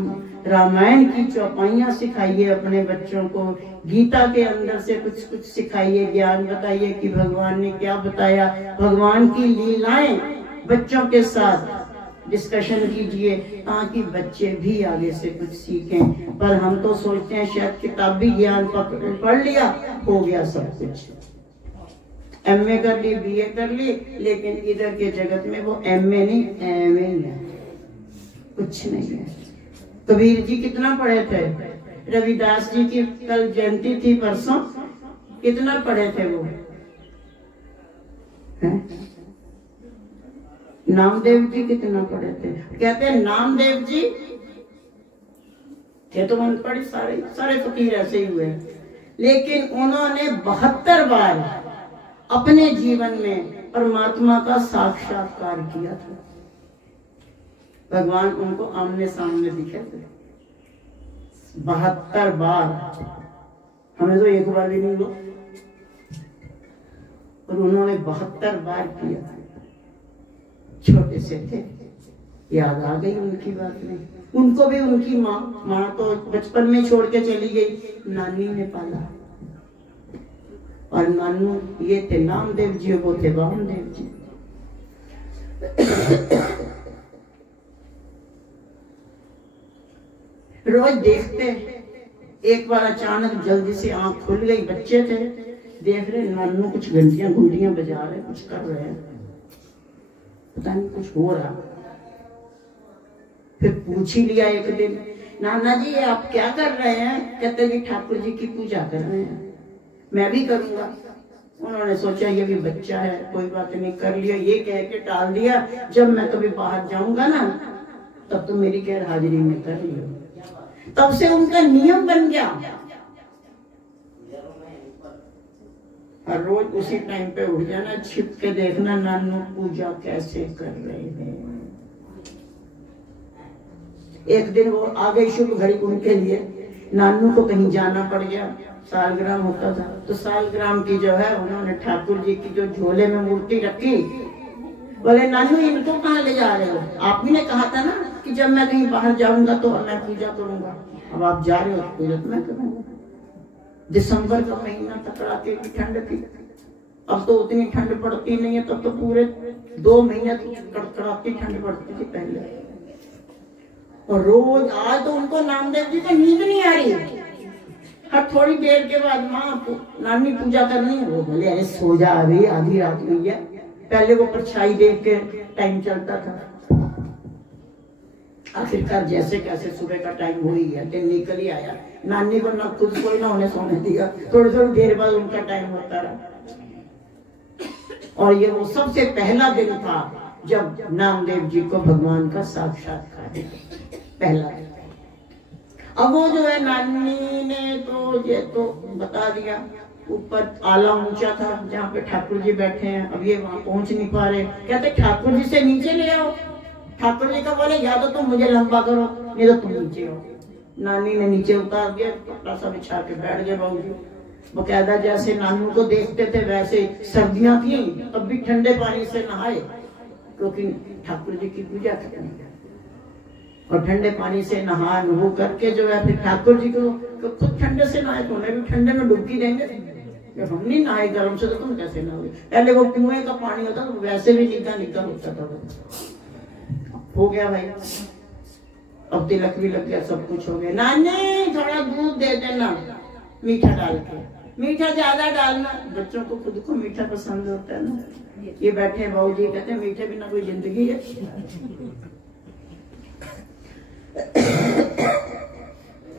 रामायण की चौपाइयां सिखाइए अपने बच्चों को, गीता के अंदर से कुछ कुछ सिखाइए, ज्ञान बताइए कि भगवान ने क्या बताया, भगवान की लीलाएं बच्चों के साथ डिस्कशन कीजिए ताकि बच्चे भी आगे से कुछ सीखें। पर हम तो सोचते हैं शायद किताबी ज्ञान पढ़ लिया हो गया सब कुछ, MA कर ली, BA कर ली, लेकिन इधर के जगत में वो MA नहीं MA ही है, कुछ नहीं है। कबीर जी कितना पढ़े थे, रविदास जी की कल जयंती थी परसों, कितना पढ़े थे वो है? नामदेव जी कितना पढ़े थे? कहते हैं नामदेव जी थे तो अनपढ़, सारे फकीर ऐसे ही हुए, लेकिन उन्होंने 72 बार अपने जीवन में परमात्मा का साक्षात्कार किया था। भगवान उनको आमने सामने दिखे थे 72 बार, हमें तो एक बार भी नहीं हुआ, और उन्होंने 72 बार किया। छोटे से थे, याद आ गई उनकी बात नहीं। उनको भी उनकी माँ तो बचपन में छोड़ के चली गई, नानी ने पाला, और नानू ये थे नामदेव जी, वो थे वामदेव जी। रोज देखते, एक बार अचानक जल्दी से आंख खुल गई, बच्चे थे, देख रहे नानू कुछ घंटियां गुंडियां बजा रहे, कुछ कर रहे हैं, पता नहीं कुछ हो रहा। फिर पूछ ही लिया एक दिन, नाना जी आप क्या कर रहे हैं? कहते जी ठाकुर जी की पूजा कर रहे हैं। मैं भी करूंगा। उन्होंने सोचा ये भी बच्चा है, कोई बात नहीं, कर लिया। ये कह के टाल दिया, जब मैं कभी बाहर जाऊंगा ना तब तो मेरी गैर हाजिरी में कर लियो। तब से उनका नियम बन गया, हर रोज उसी टाइम पे उठ जाना, छिप के देखना नानू पूजा कैसे कर रहे हैं। एक दिन वो आ गई शुभ घड़ी उनके लिए, नानू को कहीं जाना पड़ गया, सालग्राम होता था, तो सालग्राम की जो है उन्होंने ठाकुर जी की जो झोले में मूर्ति रखी। बोले नानू इनको कहाँ ले जा रहे हो? आप ही ने कहा था ना कि जब मैं कहीं बाहर जाऊंगा तो मैं पूजा करूंगा। अब आप जा रहे हो तो पूजा तो मैं करूंगा। दिसंबर का महीना था, कड़ाके की ठंड थी। अब तो उतनी ठंड पड़ती नहीं है, तब तो पूरे 2 महीने कड़ाके की ठंड पड़ती थी पहले। और रोज आज तो उनको नामदेव जी को नींद नहीं आ रही, हर थोड़ी देर के बाद माँ नानी पूजा करनी है। वो बोले अरे सो जा, अभी आधी रात हुई है। पहले वो परछाई देख के टाइम चलता था। आखिरकार जैसे कैसे सुबह का टाइम हो ही गया, दिन निकल ही आया। नानी को ना खुद कोई ना उन्हें सोने दिया, थोड़ी थोड़ी देर बाद उनका टाइम होता रहा। और ये वो सबसे पहला दिन था जब नामदेव जी को भगवान का साक्षात्कार पहला। अब वो जो है नानी ने तो ये तो बता दिया, ऊपर आला ऊंचा था जहाँ पे ठाकुर जी बैठे हैं। अब ये वहां पहुंच नहीं पा रहे, कहते ठाकुर जी से नीचे ले आओ। ठाकुर जी का बोले या तो तुम मुझे लंबा करो, नहीं तो तुम नीचे हो। नानी ने नीचे उतार दिया, कपड़ा सा बिछा के बैठ गए बाबू जी। बकायदा जैसे नानू को देखते थे वैसे सर्दियां थी तब भी ठंडे पानी से नहाए, क्योंकि ठाकुर जी की पूजा करनी है। और ठंडे पानी से नहा नु करके जो है फिर ठाकुर जी को खुद ठंडे से नहाए, तो उन्हें भी ठंडे में डुबकी देंगे। जब हम नहीं नहाए गर्म से तो तुम कैसे नहाओगे? पहले वो कुएं का पानी होता तो वैसे भी निग्गा निग्गा होता था। हो गया भाई, अब तिलक भी लग गया, सब कुछ हो गया। नानी थोड़ा दूध दे देना मीठा डाल के, मीठा ज्यादा डालना। बच्चों को खुद को मीठा पसंद होता है ना। ये बैठे बाबू जी कहते हैं मीठे बिना कोई जिंदगी है।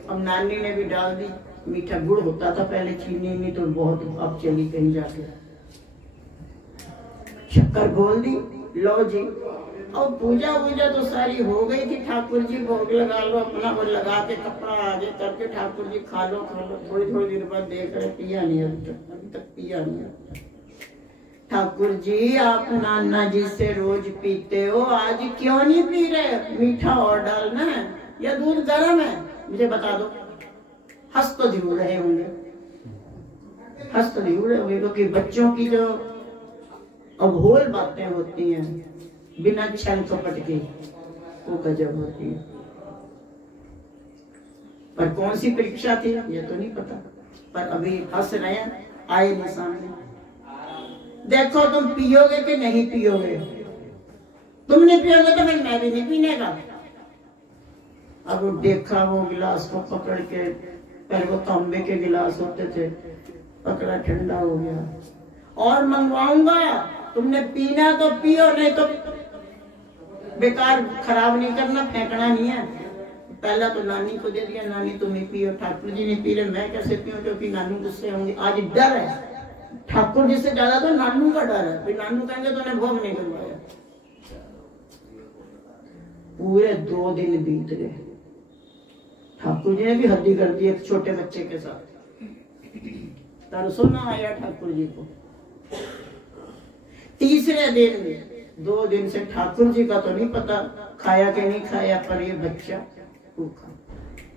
अब नानी ने भी डाल दी, मीठा गुड़ होता था पहले, चीनी नहीं तो बहुत, अब चली कहीं जाके शक्कर घोल दी, लो जी। और पूजा वूजा तो सारी हो गई थी। ठाकुर जी भोग लगा लो अपना, वो लगा के कपड़ा आगे करके ठाकुर जी खा लो खा लो। थोड़ी थोड़ी देर बाद देख रहे पिया नहीं, अभी तक पिया नहीं। ठाकुर जी आप नाना जी से रोज पीते हो, आज क्यों नहीं पी रहे? मीठा और डालना है या दूध गर्म है, मुझे बता दो। हंस तो जरूर रहे होंगे, हंस तो जरूर रहे होंगे, क्योंकि बच्चों की जो अभोल बातें होती हैं बिना छल कपट के, वो गजब होती है। पर कौन सी परीक्षा थी ये तो नहीं पता, पर अभी हंस रहे हैं, आए ना सामने। देखो तुम पियोगे कि नहीं पियोगे? तुम नहीं पियोगे तो फिर मैं भी नहीं पीने का। अब वो देखा, वो गिलास को पकड़ के, पहले वो तांबे के गिलास होते थे, पकड़ा, ठंडा हो गया। और मंगवाऊंगा, तुमने पीना तो पियो, नहीं तो बेकार, खराब नहीं करना, फेंकना नहीं है। पहला तो नानी को दे दिया, नानी तुम ही पियो। ठाकुर जी नहीं पी रहे, मैं कैसे पीऊं? क्योंकि नानू गुस्से होंगे। आज डर है ठाकुर जी से ज्यादा, तो नानू का डर है। फिर नानू कहेंगे तो उन्हें भोग नहीं करवाया। पूरे 2 दिन बीत गए, ठाकुर जी ने भी हद्दी कर दी एक छोटे बच्चे के साथ। तरसो ना आया ठाकुर जी को। तीसरे दिन, 2 दिन से ठाकुर जी का तो नहीं पता खाया कि नहीं खाया, पर ये बच्चा भूखा।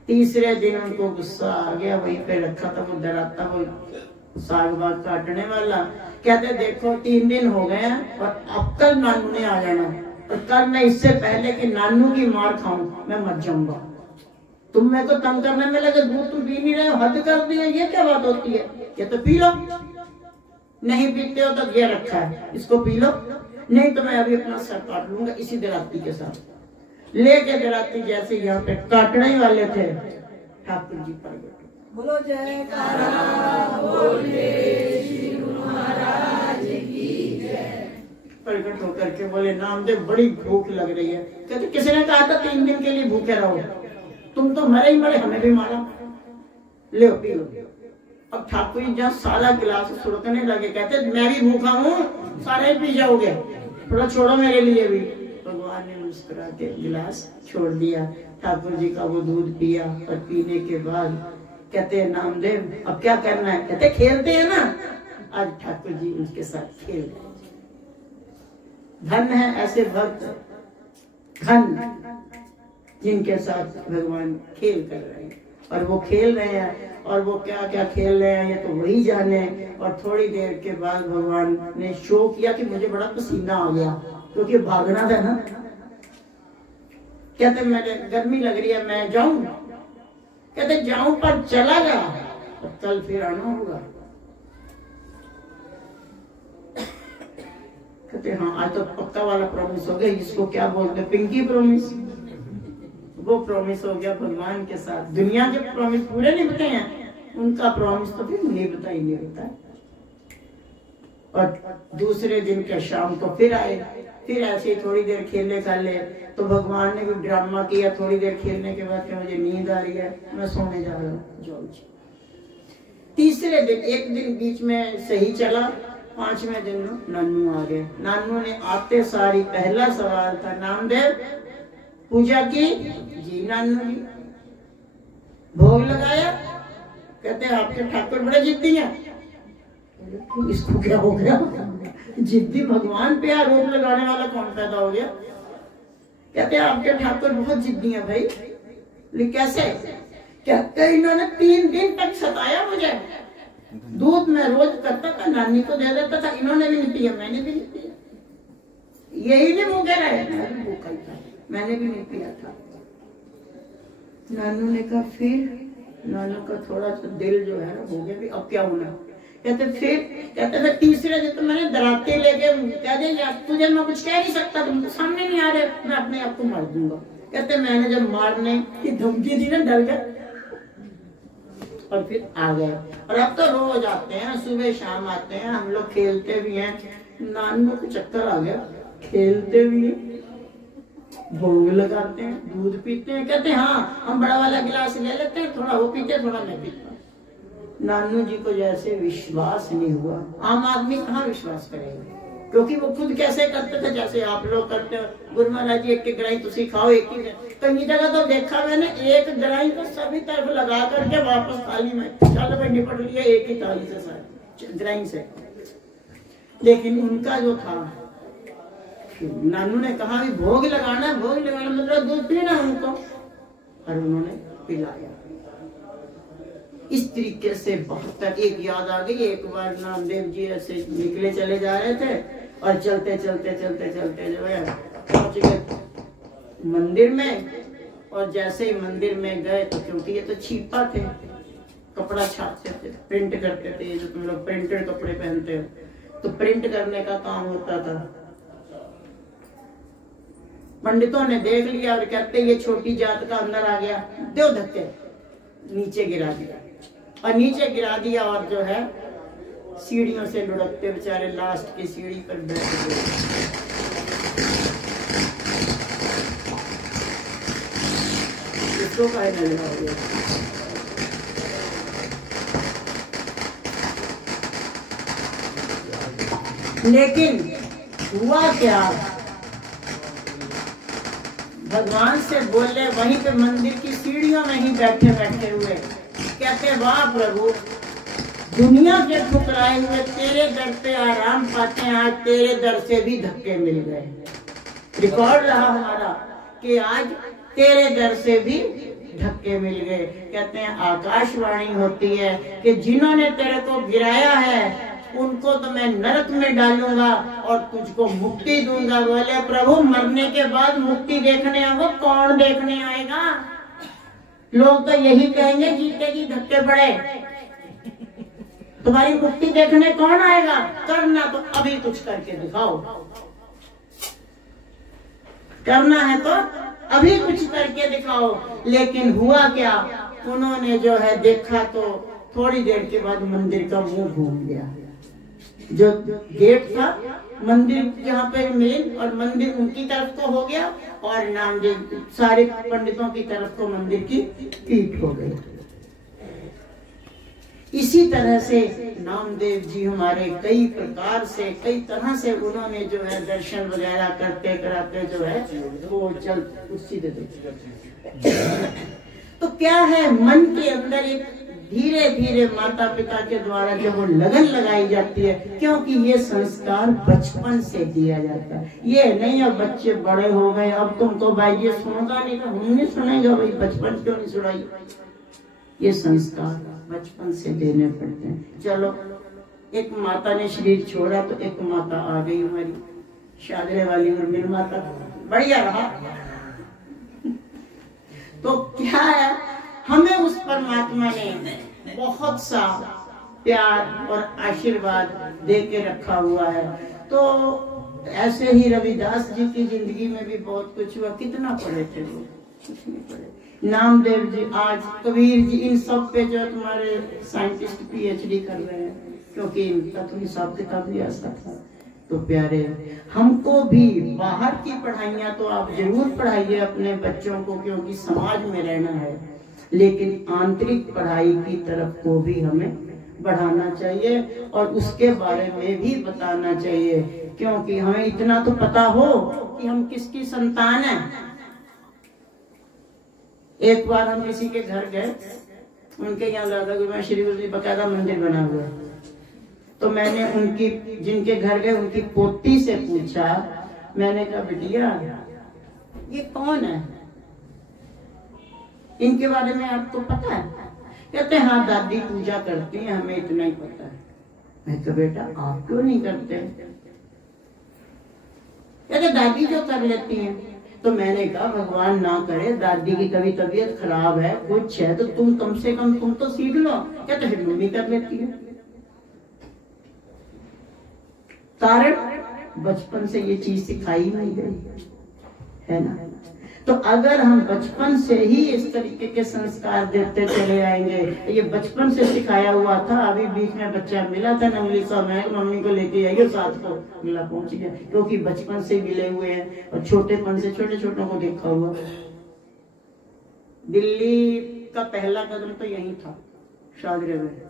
तीसरे दिन उनको गुस्सा आ गया, वहीं पे रखा था वो डराता, वो साग बाग काटने वाला। कहते देखो 3 दिन हो गए हैं और अब कल नानू ने आ जाना, और कल मैं इससे पहले कि नानू की मार खाऊं मैं मर जाऊंगा। तुम मेरे को तंग करने में लगे, दूध तुम पी नहीं रहे हो, हद कर दी है। ये क्या बात होती है? ये तो पी लो, नहीं पीते हो तो ये रखा है, इसको पी लो, नहीं तो मैं अभी अपना सर काट लूंगा इसी दराती के साथ। लेके दराती जैसे यहाँ पे काटने वाले थे, ठाकुर जी प्रकट, बोलो जयकारा बोले श्री गुरु महाराज की जय। प्रकट होकर के बोले नामदेव बड़ी भूख लग रही है। कहते किसने कहा था 3 दिन के लिए भूखे रहो? तुम तो मरे ही मरे, हमें भी मारा, ले पी लो। अब ठाकुर जी जहाँ सारा गिलास सुड़कने लगे, कहते मैं भी भूखा हूँ, सारा ही पी जाओगे, थोड़ा छोड़ो मेरे लिए भी। भगवान ने मुस्कुरा के गिलास छोड़ दिया, ठाकुर जी का वो दूध पिया, और पीने के बाद कहते हैं नामदेव अब क्या करना है? कहते खेलते हैं ना। आज ठाकुर जी उनके साथ खेल रहे। धन है ऐसे भक्त, धन जिनके साथ भगवान खेल कर रहे हैं, और वो खेल रहे हैं, और वो क्या क्या खेल रहे हैं ये तो वही जाने। और थोड़ी देर के बाद भगवान ने शो किया कि मुझे बड़ा पसीना आ गया, क्योंकि भागना था ना। कहते मेरे गर्मी लग रही है, मैं जाऊं? कहते जाऊं, पर चला जा, और कल फिर आना होगा। कहते हाँ आज तो पक्का वाला प्रॉमिस हो गया, इसको क्या बोलते, पिंकी प्रॉमिस। वो प्रॉमिस हो गया भगवान के साथ। दुनिया के प्रॉमिस पूरे नहीं होते हैं, उनका प्रॉमिस तो फिर निभता ही नहीं होता। और दूसरे दिन के शाम को फिर आए, फिर ऐसे थोड़ी देर खेलने का ले, तो भगवान ने भी ड्रामा किया। थोड़ी देर खेलने के बाद मुझे नींद आ रही है, मैं सोने जा रहा हूँ, जाओ जी। तीसरे दिन, एक दिन बीच में सही चला, 5वें दिन नानू आ गए। नानू ने आते सारी पहला सवाल था, नामदेव पूजा की? जी नानू जी। भोग लगाया? कहते आपके ठाकुर बड़े जिद्दी हैं। इसको क्या हो गया? जिद्दी भगवान पे आरोप लगाने वाला कौन पैदा हो गया? कहते आपके ठाकुर बहुत जिद्दी हैं भाई। लेकिन कैसे? कहते इन्होंने 3 दिन तक सताया मुझे। दूध मैं रोज करता था, नानी को दे देता था, इन्होंने भी नहीं पिया, मैंने भी नहीं पिया। यही नहीं भूखे रहे, मैं भी भूखा ही था, मैंने भी नहीं पिया था। नानू ने कहा फिर? नानू का थोड़ा सा दिल जो है ना हो गया, भी अब क्या होना? कहते फिर? कहते थे तीसरे दिन तो मैंने दराते लेके कह दिया तुझे मैं कुछ कह नहीं सकता, तुम तो सामने नहीं आ रहे, मैं अपने आप को मार दूंगा। कहते मैंने जब मारने की धमकी दी ना, डर गए और फिर आ गए। और अब तो रोज आते हैं, सुबह शाम आते हैं, हम लोग खेलते भी हैं। नानू को चक्कर आ गया, खेलते भी हैं, भोग लगाते हैं, दूध पीते हैं। कहते हाँ हम बड़ा वाला गिलास ले लेते हैं, थोड़ा वो पीते, थोड़ा मैं पीता। नानू जी को जैसे विश्वास नहीं हुआ। आम आदमी कहाँ विश्वास करेगा, क्योंकि वो खुद कैसे करते थे जैसे आप लोग करते हो। गुरु महाराज जी एक ग्राही तुसी खाओ, एक ही कई जगह तो देखा मैंने, एक ग्राही को सभी तरफ लगा करके वापस थाली में चल भाई निपट लिया, एक ही थाली से सारे ग्राही से। लेकिन उनका जो था, नानू ने कहा भी भोग लगाना, भोग लगाना मतलब दूध पीना उनको, और उन्होंने पिलाया। इस तरीके से 72। एक याद आ गई, एक बार नामदेव जी ऐसे निकले चले जा रहे थे, और चलते चलते चलते चलते जो है पहुंच गए मंदिर में। और जैसे ही मंदिर में गए तो क्योंकि ये तो छीपा थे, कपड़ा छापते थे, प्रिंट करते थे, जो तुम लोग प्रिंटेड कपड़े पहनते हो, तो प्रिंट करने का काम होता था। पंडितों ने देख लिया और कहते ये छोटी जात का अंदर आ गया, दो धक्के, नीचे गिरा दिया। और नीचे गिरा दिया, और जो है सीढ़ियों से लुढ़कते बेचारे लास्ट की सीढ़ी पर बैठ गए। इसको काहे न लगा हो गया? लेकिन हुआ क्या? भगवान से बोले वहीं पे मंदिर की सीढ़ियों में ही बैठे बैठे हुए, कहते वाह प्रभु, दुनिया के ठुकराए हुए तेरे दर पे आराम पाते हैं, आज तेरे दर से भी धक्के मिल गए। रिकॉर्ड रहा हमारा कि आज तेरे दर से भी धक्के मिल गए। कहते हैं आकाशवाणी होती है कि जिन्होंने तेरे को गिराया है उनको तो मैं नरक में डालूंगा और तुझको मुक्ति दूंगा। बोले प्रभु मरने के बाद मुक्ति देखने आओ, कौन देखने आएगा? लोग तो यही कहेंगे जीते जी धक्के पड़े, तुम्हारी मुक्ति देखने कौन आएगा? करना तो अभी कुछ करके दिखाओ, करना है तो अभी कुछ करके दिखाओ। लेकिन हुआ क्या? उन्होंने जो है देखा तो थोड़ी देर के बाद मंदिर का मुंह घूम गया। जो गेट था मंदिर जहाँ पे मेन, और मंदिर उनकी तरफ को हो गया और नामदेव सारे पंडितों की तरफ को मंदिर की पीठ हो गई। इसी तरह से नामदेव जी हमारे कई प्रकार से कई तरह से उन्होंने जो है दर्शन वगैरह करते कराते जो है वो चल उसी दे। तो क्या है, मन के अंदर एक धीरे धीरे माता पिता के द्वारा जब वो लगन लगाई जाती है, क्योंकि ये संस्कार बचपन से दिया जाता है। ये नहीं अब बच्चे बड़े हो गए अब तुमको भाई ये सुनता नहीं था, हमने सुनेगा भाई, बचपन क्यों नहीं सुनाई। ये संस्कार बचपन से देने पड़ते हैं। चलो एक माता ने शरीर छोड़ा तो एक माता आ गई हमारी शादरे वाली उर्मिल माता, बढ़िया रहा। तो क्या है, हमें उस परमात्मा ने बहुत सा प्यार और आशीर्वाद दे के रखा हुआ है। तो ऐसे ही रविदास जी की जिंदगी में भी बहुत कुछ हुआ। कितना पढ़े थे वो, कुछ नहीं पढ़े। नामदेव जी, आज कबीर जी, इन सब पे जो तुम्हारे साइंटिस्ट पीएचडी कर रहे हैं, क्योंकि इनका तो हिसाब किताब भी ऐसा था। तो प्यारे, हमको भी बाहर की पढ़ाइयाँ तो आप जरूर पढ़ाइए अपने बच्चों को, क्योंकि समाज में रहना है, लेकिन आंतरिक पढ़ाई की तरफ को भी हमें बढ़ाना चाहिए और उसके बारे में भी बताना चाहिए, क्योंकि हमें इतना तो पता हो कि हम किसकी संतान है। एक बार हम किसी के घर गए, उनके यहाँ दादा गुरु श्री गुरु जी बकायदा मंदिर बना हुआ है। तो मैंने उनकी, जिनके घर गए उनकी पोती से पूछा, मैंने कहा बिटिया ये कौन है, इनके बारे में आपको पता है? कहते हाँ दादी पूजा करती है, हमें इतना ही पता है। मैं कहा बेटा आप क्यों नहीं करते? कहते दादी जो कर लेती हैं। तो मैंने कहा भगवान ना करे दादी की कभी तबीयत खराब है कुछ है तो तुम कम से कम तुम तो सीख लो। कहते फिर मम्मी कर लेती है। कारण बचपन से ये चीज सिखाई नहीं गई है ना। तो अगर हम बचपन से ही इस तरीके के संस्कार देते चले आएंगे, ये बचपन से सिखाया हुआ था। अभी बीच में बच्चा मिला था नवलिसा में, मम्मी को लेके आइए, साथ को मिला पहुंच गया, क्योंकि बचपन से मिले हुए हैं और छोटेपन से छोटे छोटों को देखा हुआ। दिल्ली का पहला कदम तो यही था, शादरे में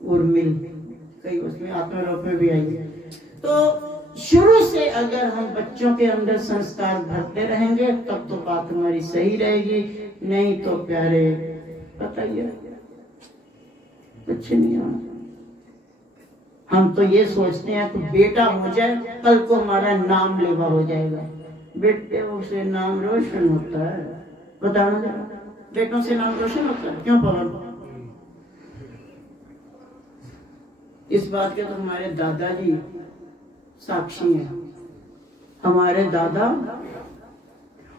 उर्मिल, कई उसमें आत्मरूप में भी आई। तो शुरू से अगर हम बच्चों के अंदर संस्कार भरते रहेंगे तब तो बात हमारी सही रहेगी, नहीं तो प्यारे पता ही है कुछ नहीं होना। हम तो ये सोचते हैं कि बेटा हो जाए कल को हमारा नाम लेवा हो जाएगा। बेटे से नाम रोशन होता है, बताना जरा, बेटों से नाम रोशन होता है क्यों पवन? इस बात के तो हमारे दादाजी साक्षी हैं। हमारे दादा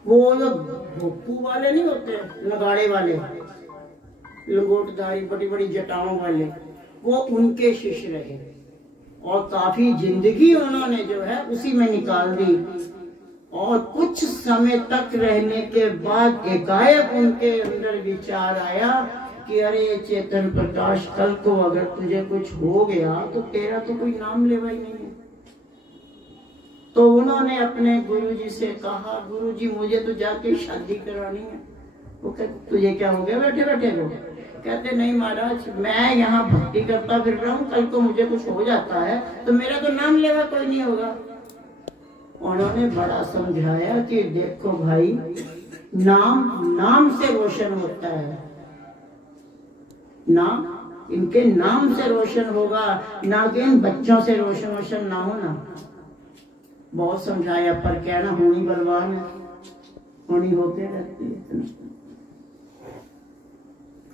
वो जो भोपू वाले नहीं होते, लगाड़े वाले, लंगोटधारी बड़ी बड़ी जटाओं वाले, वो उनके शिष्य रहे और काफी जिंदगी उन्होंने जो है उसी में निकाल दी। और कुछ समय तक रहने के बाद एकाएक उनके अंदर विचार आया कि अरे चेतन प्रकाश, कल को अगर तुझे कुछ हो गया तो तेरा तो कोई नाम लेवा ही नहीं है। तो उन्होंने अपने गुरुजी से कहा, गुरुजी मुझे तो जाके शादी करानी है। वो कहते तुझे क्या हो गया बैठे बैठे को? कहते नहीं महाराज, मैं यहाँ भक्ति करता फिर रहा हूँ, कल को मुझे कुछ हो जाता है तो मेरा तो नाम लेवा कोई नहीं होगा। उन्होंने बड़ा समझाया कि देखो भाई, नाम से रोशन होता है, नाम इनके नाम से रोशन होगा, ना कि इन बच्चों से रोशन ना होना। बहुत समझाया पर क्या ना, होनी बलवान है, होनी होते रहती है।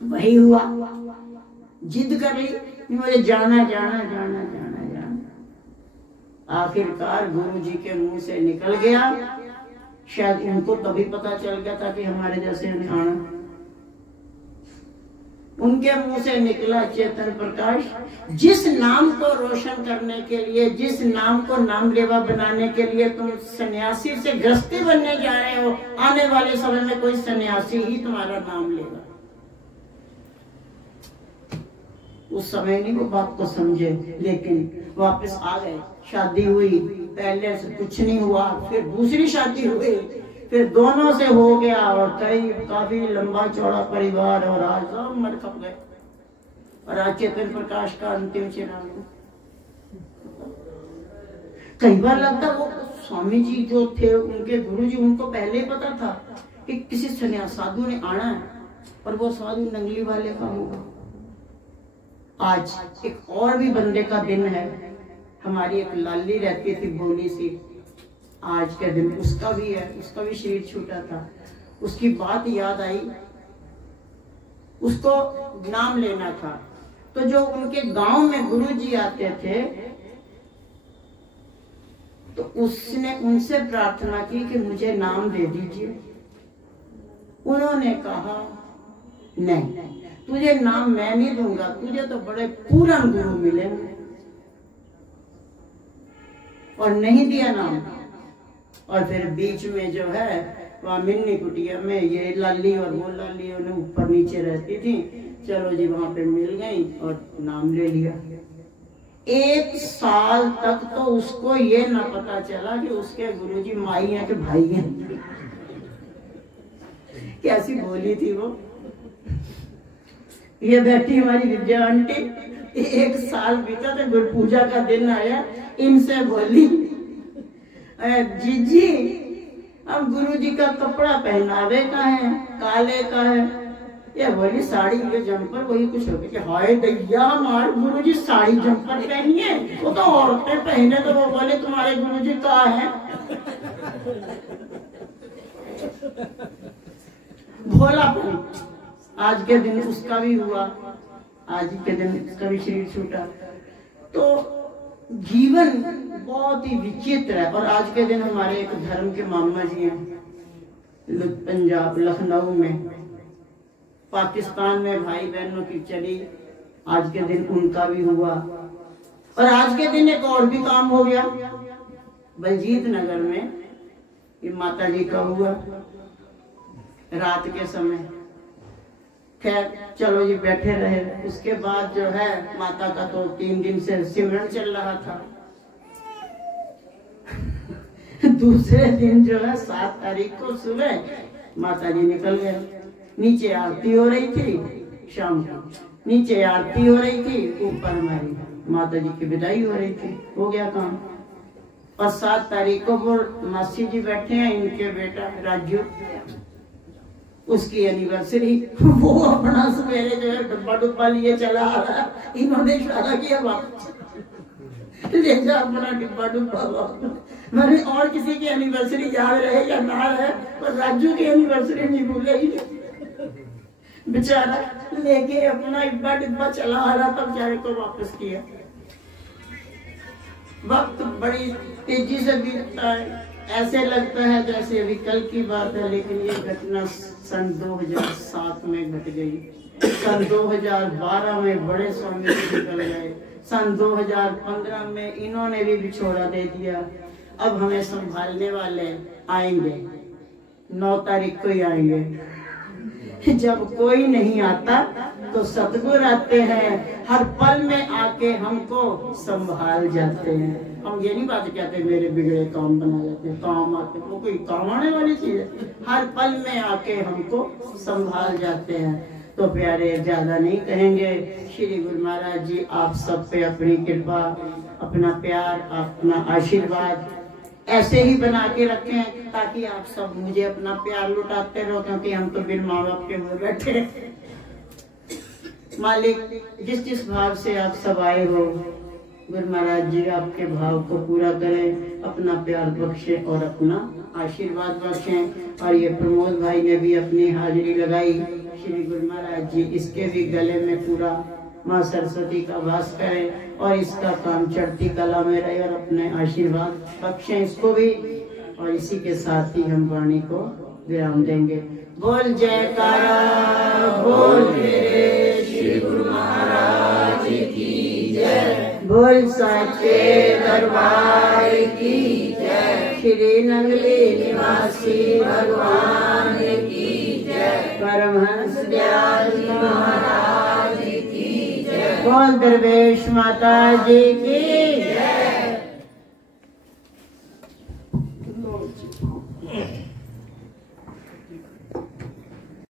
वही हुआ, जिद कर ली मुझे जाना जाना जाना जाना जाना। आखिरकार गुरु जी के मुंह से निकल गया, शायद उनको तभी पता चल गया था कि हमारे जैसे आना। उनके मुंह से निकला चेतन प्रकाश, जिस नाम को रोशन करने के लिए, जिस नाम को नाम लेवा बनाने के लिए तुम सन्यासी से गृहस्थी बनने जा रहे हो, आने वाले समय में कोई सन्यासी ही तुम्हारा नाम लेगा। उस समय नहीं वो बात को समझे, लेकिन वापस आ गए। शादी हुई, पहले से कुछ नहीं हुआ, फिर दूसरी शादी हुई, फिर दोनों से हो गया और काफी लंबा चौड़ा परिवार, और आज सब मर खप गए। और आज चेतन प्रकाश का अंतिम चिराग। कई बार लगता वो स्वामी जी जो थे, उनके गुरु जी, उनको पहले पता था कि किसी सन्यास साधु ने आना है, और वो साधु नंगली वाले का होगा। आज एक और भी बंदे का दिन है। हमारी एक लाली रहती थी भोली सी, आज के दिन उसका भी है, उसका भी शरीर छूटा था। उसकी बात याद आई, उसको नाम लेना था। तो जो उनके गांव में गुरु जी आते थे, तो उसने उनसे प्रार्थना की कि मुझे नाम दे दीजिए। उन्होंने कहा नहीं, तुझे नाम मैं नहीं दूंगा, तुझे तो बड़े पूर्ण गुरु मिलेंगे। और नहीं दिया नाम। और फिर बीच में जो है वहाँ मिन्नी कुटिया में ये लाली और वो लाली उन्हें ऊपर नीचे रहती थी, चलो जी वहां पे मिल गई और नाम ले लिया। 1 साल तक तो उसको ये ना पता चला कि उसके गुरुजी माई हैं कि भाई हैं। कैसी बोली थी वो। ये बैठी हमारी विद्या आंटी, 1 साल बीता तो गुरु पूजा का दिन आया, इनसे बोली जीजी अब गुरुजी का कपड़ा पहनावे का है, काले का है। ये बोली साड़ी ये जम्पर, वही कुछ हो गया। हाय दैया, हमारे गुरुजी साड़ी जम्पर पहनिए, वो तो औरतें पहने। तो वो बोले तुम्हारे गुरुजी कहाँ है? भोलापन। आज के दिन उसका भी हुआ, आज के दिन उसका भी शरीर छूटा। तो जीवन बहुत ही विचित्र है। और आज के दिन हमारे एक धर्म के मामा जी हैं पंजाब लखनऊ में, पाकिस्तान में भाई बहनों की चली, आज के दिन उनका भी हुआ। और आज के दिन एक और भी काम हो गया बलजीत नगर में, ये माता जी का हुआ रात के समय। खैर चलो जी बैठे रहे। उसके बाद जो है माता का तो 3 दिन से सिमरन चल रहा था। दूसरे दिन जो है 7 तारीख को सुबह माता जी निकल गए। नीचे आरती हो रही थी शाम को, नीचे आरती हो रही थी, ऊपर हमारी माता जी की विदाई हो रही थी। हो गया काम। और 7 तारीख को वो मासी जी बैठे हैं, इनके बेटा राजू, उसकी एनिवर्सरी। वो अपना सवेरे जो है डब्बा डुब्बा लिए चला आ रहा। इन्होंने इशारा किया वापस ले जा अपना डिब्बा डुब्बा। मैंने और किसी की एनिवर्सरी याद रहे या ना रहे, पर राजू की एनिवर्सरी नहीं भूलेगी। बेचारा लेके अपना डिब्बा डिब्बा चला आ रहा था, बेचारे को वापस किया। वक्त बड़ी तेजी से बीतता है, ऐसे लगता है जैसे अभी कल की बात है, लेकिन ये घटना सन 2007 में घट गई। सन 2012 में बड़े स्वामी जी निकल गए। सन 2015 में इन्होंने भी बिछोड़ा दे दिया। अब हमें संभालने वाले आएंगे, 9 तारीख को ही आएंगे। जब कोई नहीं आता तो सतगुरु आते हैं, हर पल में आके हमको संभाल जाते हैं। हम ये नहीं बात कहते मेरे बिगड़े काम बना जाते, काम आते, वो कोई काम आने वाली चीज है। हर पल में आके हमको संभाल जाते हैं। तो प्यारे ज्यादा नहीं कहेंगे। श्री गुरु महाराज जी आप सब पे अपनी कृपा, अपना प्यार, अपना आशीर्वाद ऐसे ही बना के रखें, ताकि आप सब मुझे अपना प्यार लुटाते रहो, क्योंकि हम तो बिन माँ बाप के हुए बैठे। मालिक जिस भाव से आप सब आए हो, गुरु महाराज जी आपके भाव को पूरा करें, अपना प्यार बख्शे और अपना आशीर्वाद बख्शें। और ये प्रमोद भाई ने भी अपनी हाजिरी लगाई, श्री गुरु महाराज जी इसके भी गले में पूरा माँ सरस्वती का वास करें और इसका काम चढ़ती कला में रहे और अपने आशीर्वाद बख्शें इसको भी। और इसी के साथ ही हम वाणी को विराम देंगे। बोल जयकारा बोल मेरे श्री गुरु महाराज की जय, बोल सच्चे दरबार की जय, श्री नंगली निवासी भगवान की जय, परमहंस दयाल महाराज की जय। बोल दरवेश माता जी की